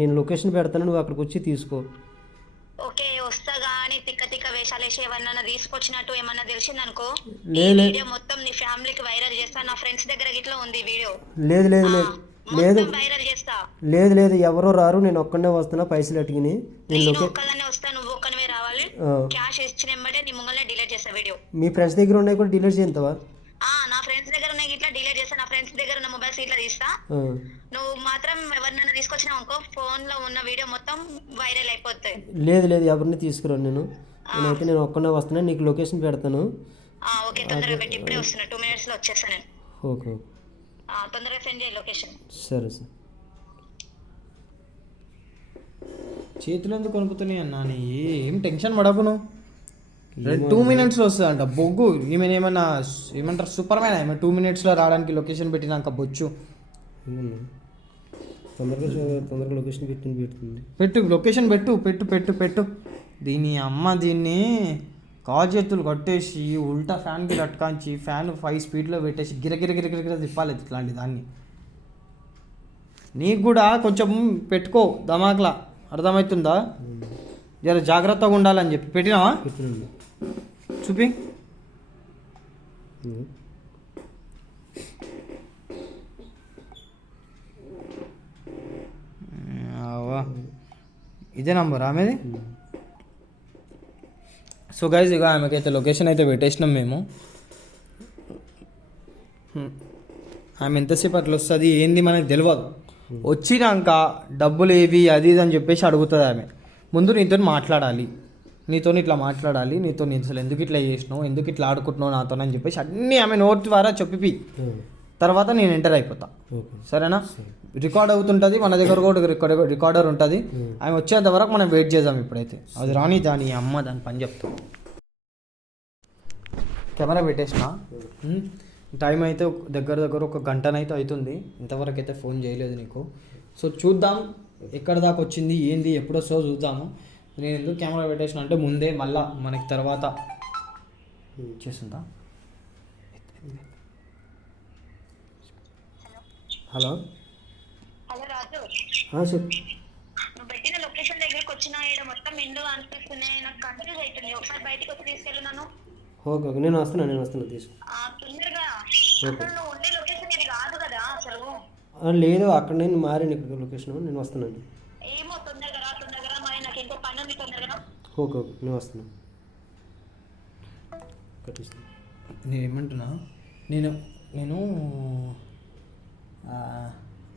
నేను లొకేషన్ పెడతాను, నువ్వు అక్కడికి వచ్చి తీసుకో. ఓకే, వస్తా. గానీ తిక్క తిక్క వేషాలు వేసి ఎవరన్నా తీసుకొచ్చినట్టు ఏమన్నా తెలిసిందనుకో, వీడియో మొత్తం నీ ఫ్యామిలీకి వైరల్ చేస్తా. నా ఫ్రెండ్స్ దగ్గర ఇట్లా ఉంది వీడియో. లేదు లేదు లేదు లేదు వైరల్ చేస్తా. లేదు లేదు, ఎవరో రారు, నేను ఒక్కనే వస్తున్నా. పైసలు అడిగిని నేను ఒక్కదాన్నే వస్తా, నువ్వు ఒక్కనివే రావాలి. క్యాష్ ఇచ్చిన వెంబడే నీ ముంగల్నే డిలీట్ చేస్తా వీడియో. మీ ఫ్రెండ్స్ దగ్గర ఉన్నాయి కూడా డిలీట్ చేయంతవా? నా ఫ్రెండ్స్ దగ్గర ఉన్నాయి ఇట్లా డిలీట్ చేస్తా. నా ఫ్రెండ్స్ దగ్గర ఉన్న మొబైల్స్ ఇట్లా తీస్తా. నువ్వు మాత్రం ఎవరినైనా తీసుకొచ్చినావు అనుకో, ఫోన్ లో ఉన్న వీడియో మొత్తం వైరల్ అయిపోతాయి. లేదు లేదు, ఎవరిని తీసుకురాను. నేను ఒక్కనే వస్తున్నా, నీకు లొకేషన్ పెడతాను. ఓకే, తొందరగా పెట్టి ఇప్పుడే వస్తున్నా. 2 minutes లో వచ్చేస్తా నేను. ఓకే, తొందరగా సెండ్ చేయి లొకేషన్. సరే సార్. చేతులు ఎందుకు కొనుక్కుతున్నాయి అన్నా? ఏం టెన్షన్ పడకు నువ్వు. 2 minutesలో వస్తుందంట బొగ్గు. ఏమన్నా ఏమంటారు, సూపర్ మ్యాన్. ఏమైనా 2 minutesలో రావడానికి లొకేషన్ పెట్టినాక బొచ్చు. తొందరగా లొకేషన్ పెడుతుంది. పెట్టు, లొకేషన్ పెట్టు. దీని అమ్మ దీన్ని కాజెత్తులు కట్టేసి ఉల్టా ఫ్యాన్కి లట్కాంచి ఫ్యాన్ 5 speedలో పెట్టేసి గిరగిర తిప్పాలి ఇట్లాంటి దాన్ని. నీకు కూడా కొంచెం పెట్టుకో దమాక్లా, అర్థమవుతుందా? జర జాగ్రత్తగా ఉండాలని చెప్పి పెట్టినావా? చూపి. ఇదే నంబర్ ఆమెది. సో గైజ్, ఇక ఆమెకైతే లొకేషన్ అయితే పెట్టేసినాం మేము. ఆమె ఎంతసేపు అట్లా వస్తుంది ఏంది మనకు తెలియదు. వచ్చినాక డబ్బులు ఏవి అది ఇది అని చెప్పేసి అడుగుతుంది ఆమె. ముందు నీతో మాట్లాడాలి, నీతో ఇట్లా మాట్లాడాలి, నీతో నేను అసలు ఎందుకు ఇట్లా చేసినావు, ఎందుకు ఇట్లా ఆడుకుంటున్నావు నాతో అని చెప్పేసి అన్నీ ఆమె నోట్ ద్వారా చెప్పి తర్వాత నేను ఎంటర్ అయిపోతా. సరేనా? రికార్డ్ అవుతుంటుంది, మన దగ్గర కూడా రికార్డర్ ఉంటుంది. ఆమె వచ్చేంత వరకు మనం వెయిట్ చేద్దాం. ఇప్పుడైతే అది రాని దాని అమ్మ దాని పని చెప్తాం. కెమెరా పెట్టేసిన. టైం అయితే దగ్గర 1 గంటనైతే అవుతుంది. ఇంతవరకు అయితే ఫోన్ చేయలేదు నీకు. సో చూద్దాం ఎక్కడ దాకా వచ్చింది, ఏంది, ఎప్పుడు వస్తుందో చూద్దాము. నేను ఎందుకు కెమెరా పెట్టేసిన అంటే ముందే మళ్ళా మనకి తర్వాత చేస్తుందా. హలో రాజు, చెప్పు. నువ్వు పెట్టిన లొకేషన్ దగ్గరికి వచ్చినా మొత్తం ఎండు అనిపిస్తున్నాయి. నాకు కన్ఫ్యూజ్ అవుతుంది. ఒకసారి బయటికి వచ్చి తీసుకెళ్ళు నన్ను. ఓకే, నేను వస్తున్నా తీసుకో. తొందరగా. అసలు నువ్వు ఉండే లొకేషన్ ఇది కాదు కదా అసలు. లేదు, అక్కడ నేను మారాను, ఇక్కడ లొకేషన్. నేను వస్తున్నాను. ఏమో, తొందరగా రా. మరి నాకు ఇంకో పని ఉంది, తొందరగా. ఓకే, నేను వస్తున్నాను. కట్టిస్తాను. నేను ఏమంటున్నా, నేను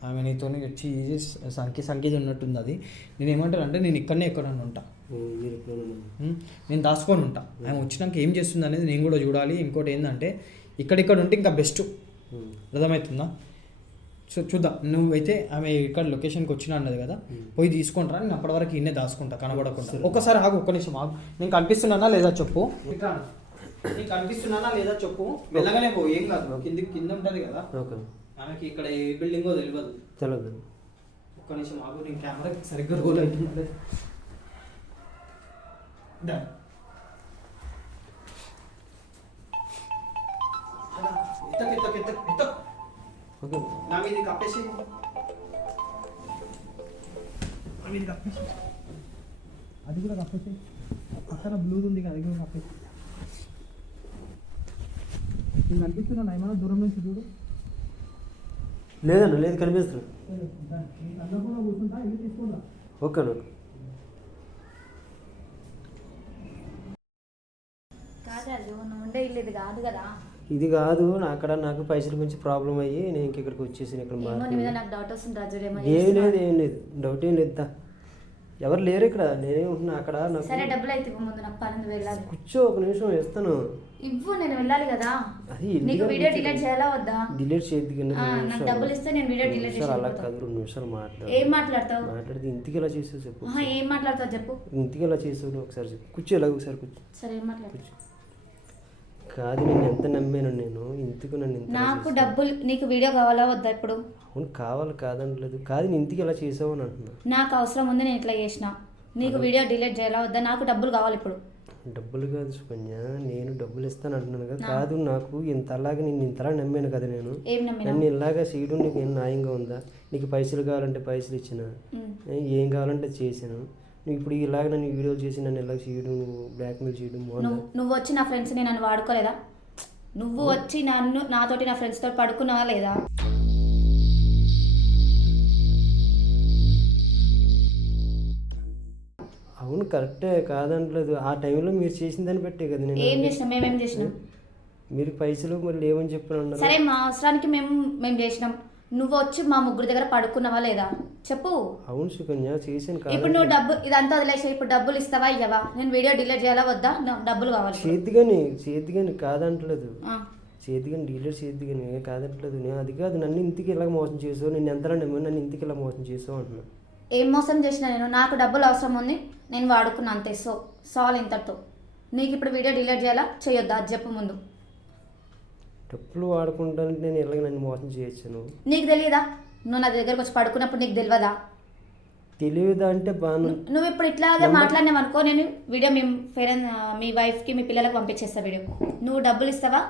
ఆమె నీతో వచ్చి సంఖ్య ఉన్నట్టుంది. అది నేను ఏమంటాను అంటే, నేను ఎక్కడన్నా ఉంటా, నేను దాచుకొని ఉంటా. ఆమె వచ్చినాక ఏం చేస్తుంది అనేది నేను కూడా చూడాలి. ఇంకోటి ఏంటంటే, ఇక్కడ ఉంటే ఇంకా బెస్ట్. అర్థమవుతుందా? సో చూద్దాం. నువ్వైతే ఆమె ఇక్కడ లొకేషన్కి వచ్చినా అన్నది కదా, పోయి తీసుకుంటారా. నేను అప్పటి వరకు ఇన్నే దాచుకుంటా, కనబడకుండా. ఒక్కసారి ఆగు, ఒక్క నిమిషం ఆగు. నేను కనిపిస్తున్నానా లేదా చెప్పు. నీకు కనిపిస్తున్నానా లేదా చెప్పు. వెళ్ళగానే పో, ఏం కాదు. కింద ఉంటుంది కదా. ఆమెకి ఇక్కడ ఏ బిల్డింగో తెలియదు. ఒక్క నిమిషం ఆగు, నేను కెమెరా సరిగ్గా రోల్ అవుతుంది. నా మీద కప్పేసి అది కూడా కప్పేసి, పక్కన బ్లూ ఉంది కదా, అది కూడా కప్పేసి. నేను కనిపిస్తున్నా ఏమన్నా దూరం నుంచి చూడు. లేదన్న లేదు కనిపిస్తుంది ఓకే అన్న కాదు రాజు నువ్వు ఉండే ఇల్లు ఇది కాదు కదా. ఇది కాదు అక్కడ నాకు పైసల గురించి ప్రాబ్లం అయ్యి నేను ఇక్కడికి వచ్చేసాను ఇక్కడ ఏమో నీ మీద నాకు డౌట్ వస్తుంది రాజు. ఏమో ఏం లేదు డౌట్ ఏం లేదు ఎవరు లేరు ఇక్కడ నేనే ఉంటున్నా అక్కడ నాకు సరే డబ్బులు అయితే ఇవ్వు, ముందు నాకు పని వెళ్ళాలి. కూర్చో ఒక నిమిషం ఇస్తాను ఇవ్వు, నేను వెళ్ళాలి కదా. అది నీకు వీడియో డిలీట్ చేయాలా వద్దా? డిలీట్ చేయద్దు కానీ నాకు డబ్బులు ఇస్తే నేను వీడియో డిలీట్ చేసి అలా కాదు 2 నిమిషాలు ఏం మాట్లాడతావు? మాట్లాడితే ఇంటికి ఎలా చేసావు చెప్పు ఏం మాట్లాడతావు చెప్పు. ఇంటికి ఎలా చేసావు ఒకసారి చెప్పు కూర్చో ఇలా ఒకసారి కూర్చో సరే ఏం మాట్లాడతావు? కాదు నేను ఎంత నమ్మాను నేను ఇంటికి నన్ను ఇంత నాకు డబ్బులు నీకు వీడియో కావాలా వద్దా ఇప్పుడు? అవును కావాలి కాదనలేదు కాదు నేను ఇంటికి ఎలా చేసావు అని అంటున్నా నాకు అవసరం ఉంది, నేను ఇట్లా చేసిన. నీకు వీడియో డిలీట్ చేయాలా వద్దా? నాకు డబ్బులు కావాలి ఇప్పుడు. డబ్బులు కాదు సుకన్య నేను డబ్బులు ఇస్తాను అంటున్నాను కదా. కాదు నాకు ఇంతలాగా నేను ఇంతలా నమ్మాను కదా నేను. ఏం నమ్మినా? నన్ను ఇలాగా చేయడం నీకు ఏం న్యాయంగా ఉందా? నీకు పైసలు కావాలంటే పైసలు ఇచ్చిన, ఏం కావాలంటే చేశాను. నువ్వు ఇప్పుడు ఇలాగ నన్ను వీడియోలు చేసి నన్ను ఇలా చేయడం బ్లాక్మెయిల్ చేయడం బాగుందా? నువ్వు వచ్చి నా ఫ్రెండ్స్ని నన్ను వాడుకోలేదా? నువ్వు వచ్చి నాతోటి నా ఫ్రెండ్స్ తోటి పడుకున్నావా లేదా? అవును కరెక్టే కాదంటలేదు. ఆ టైంలో మీరు చేసిన దాన్ని బట్టే కదా నేను ఏం చేసినాం? మేమేం చేసినాం? మీరు పైసలు మరి లేవని చెప్పాను అన్నారు. సరే మా అవసరానికి మేము చేసినాం. నువ్వు వచ్చి మా ముగ్గురు దగ్గర పడుకున్నావా లేదా చెప్పు. అవును సుకన్య చేశాను ఇప్పుడు నువ్వు డబ్బు ఇదంతా వదిలేసా, ఇప్పుడు డబ్బులు ఇస్తావా ఇవ్వవా? నేను వీడియో డిలీట్ చేయాలా వద్దా? నాకు డబ్బులు కావాలి. చేతిగాని కాదంటలేదు, చేతిగాని డీలర్ చేతిగాని కాదంటలేదు. నేను అది కాదు నన్ను ఇంటికి ఇలా మోసం చేసావు, నేను ఎంత నన్ను ఇంటికి ఇలా మోసం చేసావు అంటున్నా. ఏం మోసం చేసిన నేను? నాకు డబ్బులు అవసరం ఉంది, నేను వాడుకున్నా అంతే. సాల్ ఇంతటితో. నీకు ఇప్పుడు వీడియో డిలీట్ చేయాలా చేయొద్దా అది చెప్పు ముందు. డబ్బులు వాడుకుంటానంటే నేను ఇలాగ నన్ను మోసం చేయొచ్చు. నీకు తెలియదా? నువ్వు నా దగ్గరకు వచ్చి పడుకున్నప్పుడు నీకు తెలియదా? తెలియదా అంటే బాను నువ్వు ఇప్పుడు ఇట్లాగే మాట్లాడినావు అనుకో, నేను వీడియో మీ వైఫ్కి మీ పిల్లలకు పంపించేస్తా వీడియో. నువ్వు డబ్బులు ఇస్తావా?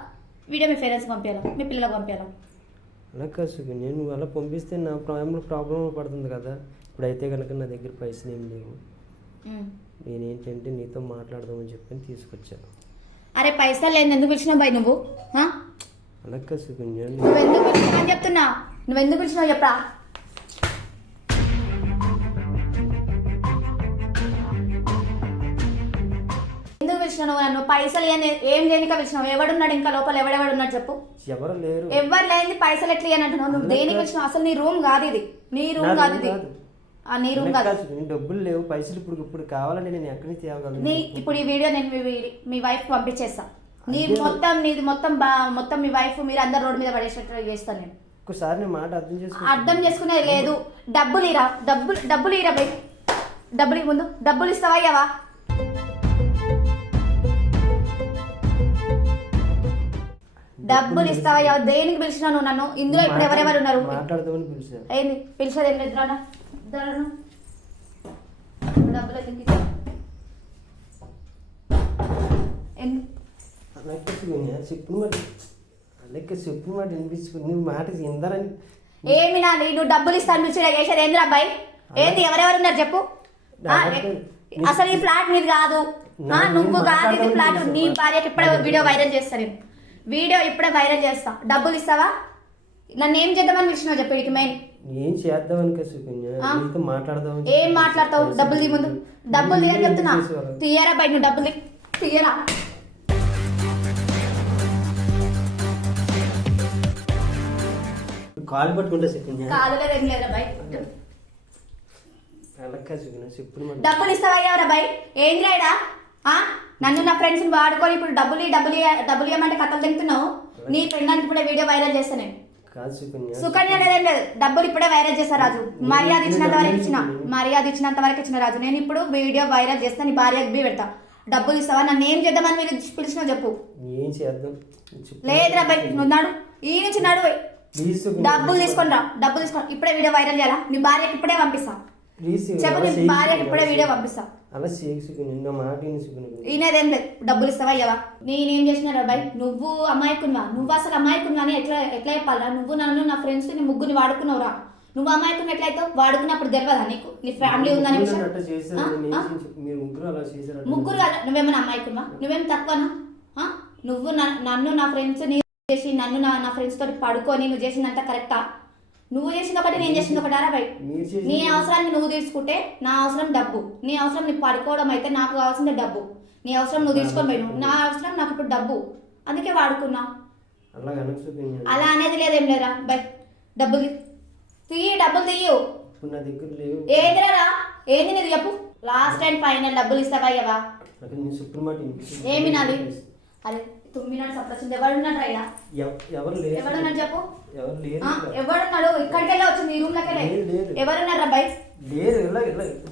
వీడియో మీ పేరెంట్స్కి పంపించాలా, మీ పిల్లలకు పంపించాలా? అలా కాదు సుకన్య, నువ్వు అలా పంపిస్తే నా ప్రాబ్లం పడుతుంది కదా. ఇప్పుడైతే కనుక నా దగ్గర పైసలు ఏం లేవు. నేనేంటంటే నీతో మాట్లాడదామని చెప్పని తీసుకొచ్చాను. అరే పైసలు లేదు ఎందుకు పిలిచినావు బాయ్ నువ్వు? అలా కాదు సుకన్య, నువ్వు ఎందుకు పిలిచినావు అని చెప్తున్నా. నువ్వు ఎందుకు పిలిచినావు చెప్పరా? ఎందుకు పిలిచినావు నన్ను? పైసలు ఏం లేనిక పిలిచినావు? ఎవడున్నాడు ఇంకా లోపల? ఎవడెవడున్నాడు చెప్పు. ఎవరు లేరు. ఎవరు లేని పైసలు ఎట్లా అని అంటున్నావు? నువ్వు దేనికి పిలిచినావు? అసలు నీ రూమ్ కాదు ఇది, నీ రూమ్ కాదు ఇది. నీ రూమ్ కాదు. డబ్బులు లేవు, పైసలు ఇప్పుడు కావాలంటే నేను ఎక్కడి నుంచి తేవగలను? ఇప్పుడు ఈ వీడియో నేను మీ వైఫ్ పంపించేస్తా. నీది మొత్తం మీ వైఫ్ మీరు అందరు రోడ్డు మీద పడేసేటట్టు చేస్తాను నేను. ఒకసారి నేను మాట అర్థం చేసుకునేది లేదు. డబ్బులు ఇరా, డబ్బులు ఇరా బై. డబ్బులు ముందు డబ్బులు ఇస్తావా ఇవ్వవా? డబ్బులు ఇస్తావా ఇవ్వవా? దేనికి పిలిచినా నువ్వు నన్ను? ఇందులో ఇప్పుడు ఎవరెవరు ఉన్నారు? మాట్లాడదామని పిలిచాను. ఏంది పిలిచేది? ఏం లేదు రానా. డబ్బులు ఎందుకు ఇస్తావు? చెప్పు మాట వినిపించుకుని నువ్వు మాట ఇందరని ఏమి నాని నువ్వు డబ్బులు ఇస్తాను చేసేది ఏంద్రా అబ్బాయి? ఏంది ఎవరెవరు ఉన్నారు చెప్పు. అసలు ఈ ఫ్లాట్ నీది కాదు, నువ్వు కాదు ఇది ఫ్లాట్. నీ భార్యకి ఇప్పుడే వీడియో వైరల్ చేస్తా నేను. వీడియో ఇప్పుడే వైరల్ చేస్తా. డబ్బులు ఇస్తావా? నన్ను ఏం చేద్దామని పిలిచినావు చెప్పు. వీటికి మెయిన్ ఏం చేద్దామని మాట్లాడదాం. ఏం మాట్లాడతావు? డబ్బులు తీ ముందు. డబ్బులు తీయని చెప్తున్నా. తీయరా బయట నువ్వు డబ్బులు తీయరా. కాలు పట్టుకుంటా సుకన్య. కాదు లేదు ఏం లేదా బయట. డబ్బులు ఇస్తావా ఎవరా బై? ఏంది రాయడా? నన్ను నా ఫ్రెండ్స్ వాడుకొని ఇప్పుడు డబ్బులు ఇవ్వమంటే కథలు తింటున్నావు. నీ ఫ్రెండ్ ఇప్పుడే వీడియో వైరల్ చేస్తా నేను. సుకన్య లేదేం లేదు. డబ్బులు ఇప్పుడే వైరల్ చేస్తా రాజు. మర్యాద ఇచ్చినంత వరకు ఇచ్చిన రాజు. నేను ఇప్పుడు వీడియో వైరల్ చేస్తా, నీ భార్యకి బీ పెడతా. డబ్బులు ఇస్తావా? నన్ను ఏం చేద్దామని మీరు పిలిచినావు చెప్పు. ఏం చేద్దాం? లేదురా బై నువ్వు నాడు ఈ నుంచి నడు. డబ్బులు తీసుకొని రా. డబ్బులు తీసుకొని ఇప్పుడే వీడియో వైరల్ చేయాలా? నీ భార్యకి ఇప్పుడే పంపిస్తా. చెప్పు, నీ భార్యకి ఇప్పుడే వీడియో పంపిస్తా. ఈయనదేం లేదు. డబ్బులు ఇస్తావా ఇవ్వవా? నేనేం చేసినా బాయ్? నువ్వు అమాయకునివా? నువ్వు అసలు అమాయకునివా అని ఎట్లా చెప్పాలా? నువ్వు నన్ను నా ఫ్రెండ్స్ నీ ముగ్గురిని వాడుకున్నావురా. నువ్వు అమాయకుని ఎట్లయితావు? వాడుకున్నప్పుడు తెలియదా నీకు నీ ఫ్యామిలీ ఉందని? ముగ్గురు కాదు. నువ్వేమన్నా అమాయకునివా? నువ్వేం తక్కువనా? నువ్వు నన్ను నా ఫ్రెండ్స్ నీ చేసి నన్ను నా ఫ్రెండ్స్ తోటి పడుకొని నువ్వు చేసిందంతా కరెక్టా? నువ్వు చేసింది ఒకటి నేను చేసింది ఒకటి అరా బై మీరు చేసి నీ అవసరాన్ని నువ్వు తీసుకుంటే నా అవసరం డబ్బు, నీ అవసరం నీకు పడుకోవడం అయితే నాకు కావాల్సిందే డబ్బు. నీ అవసరం నువ్వు తీసుకొని పోయి, నా అవసరం నాకు ఇప్పుడు డబ్బు, అందుకే వాడుకున్నా. అలా కనుక చూపించండి. అలా అనేది లేదేం లేరా బై, డబ్బులు తీయి, డబ్బులు తీయు. ఇప్పుడు నా దగ్గర లేవు. ఏందిరా ఏంది నీది చెప్పు, లాస్ట్ అండ్ ఫైనల్ డబ్బులు ఇస్తావా ఇవ్వవా? నాకు నేను చెప్పిన మాట ఏమి నాది? అరే 9 నాడు సప్లచింది, ఎవడున్నాడు రైడా? ఎవరు లేరు. ఎవడున్నాడు చెప్పు, ఎవరు లేరు. ఎవడున్నాడు? ఇక్కడికెళ్ళి వచ్చింది ఈ రూమ్ లోకి లేదు. ఎవరున్నారా బై? లేరు. ఇలా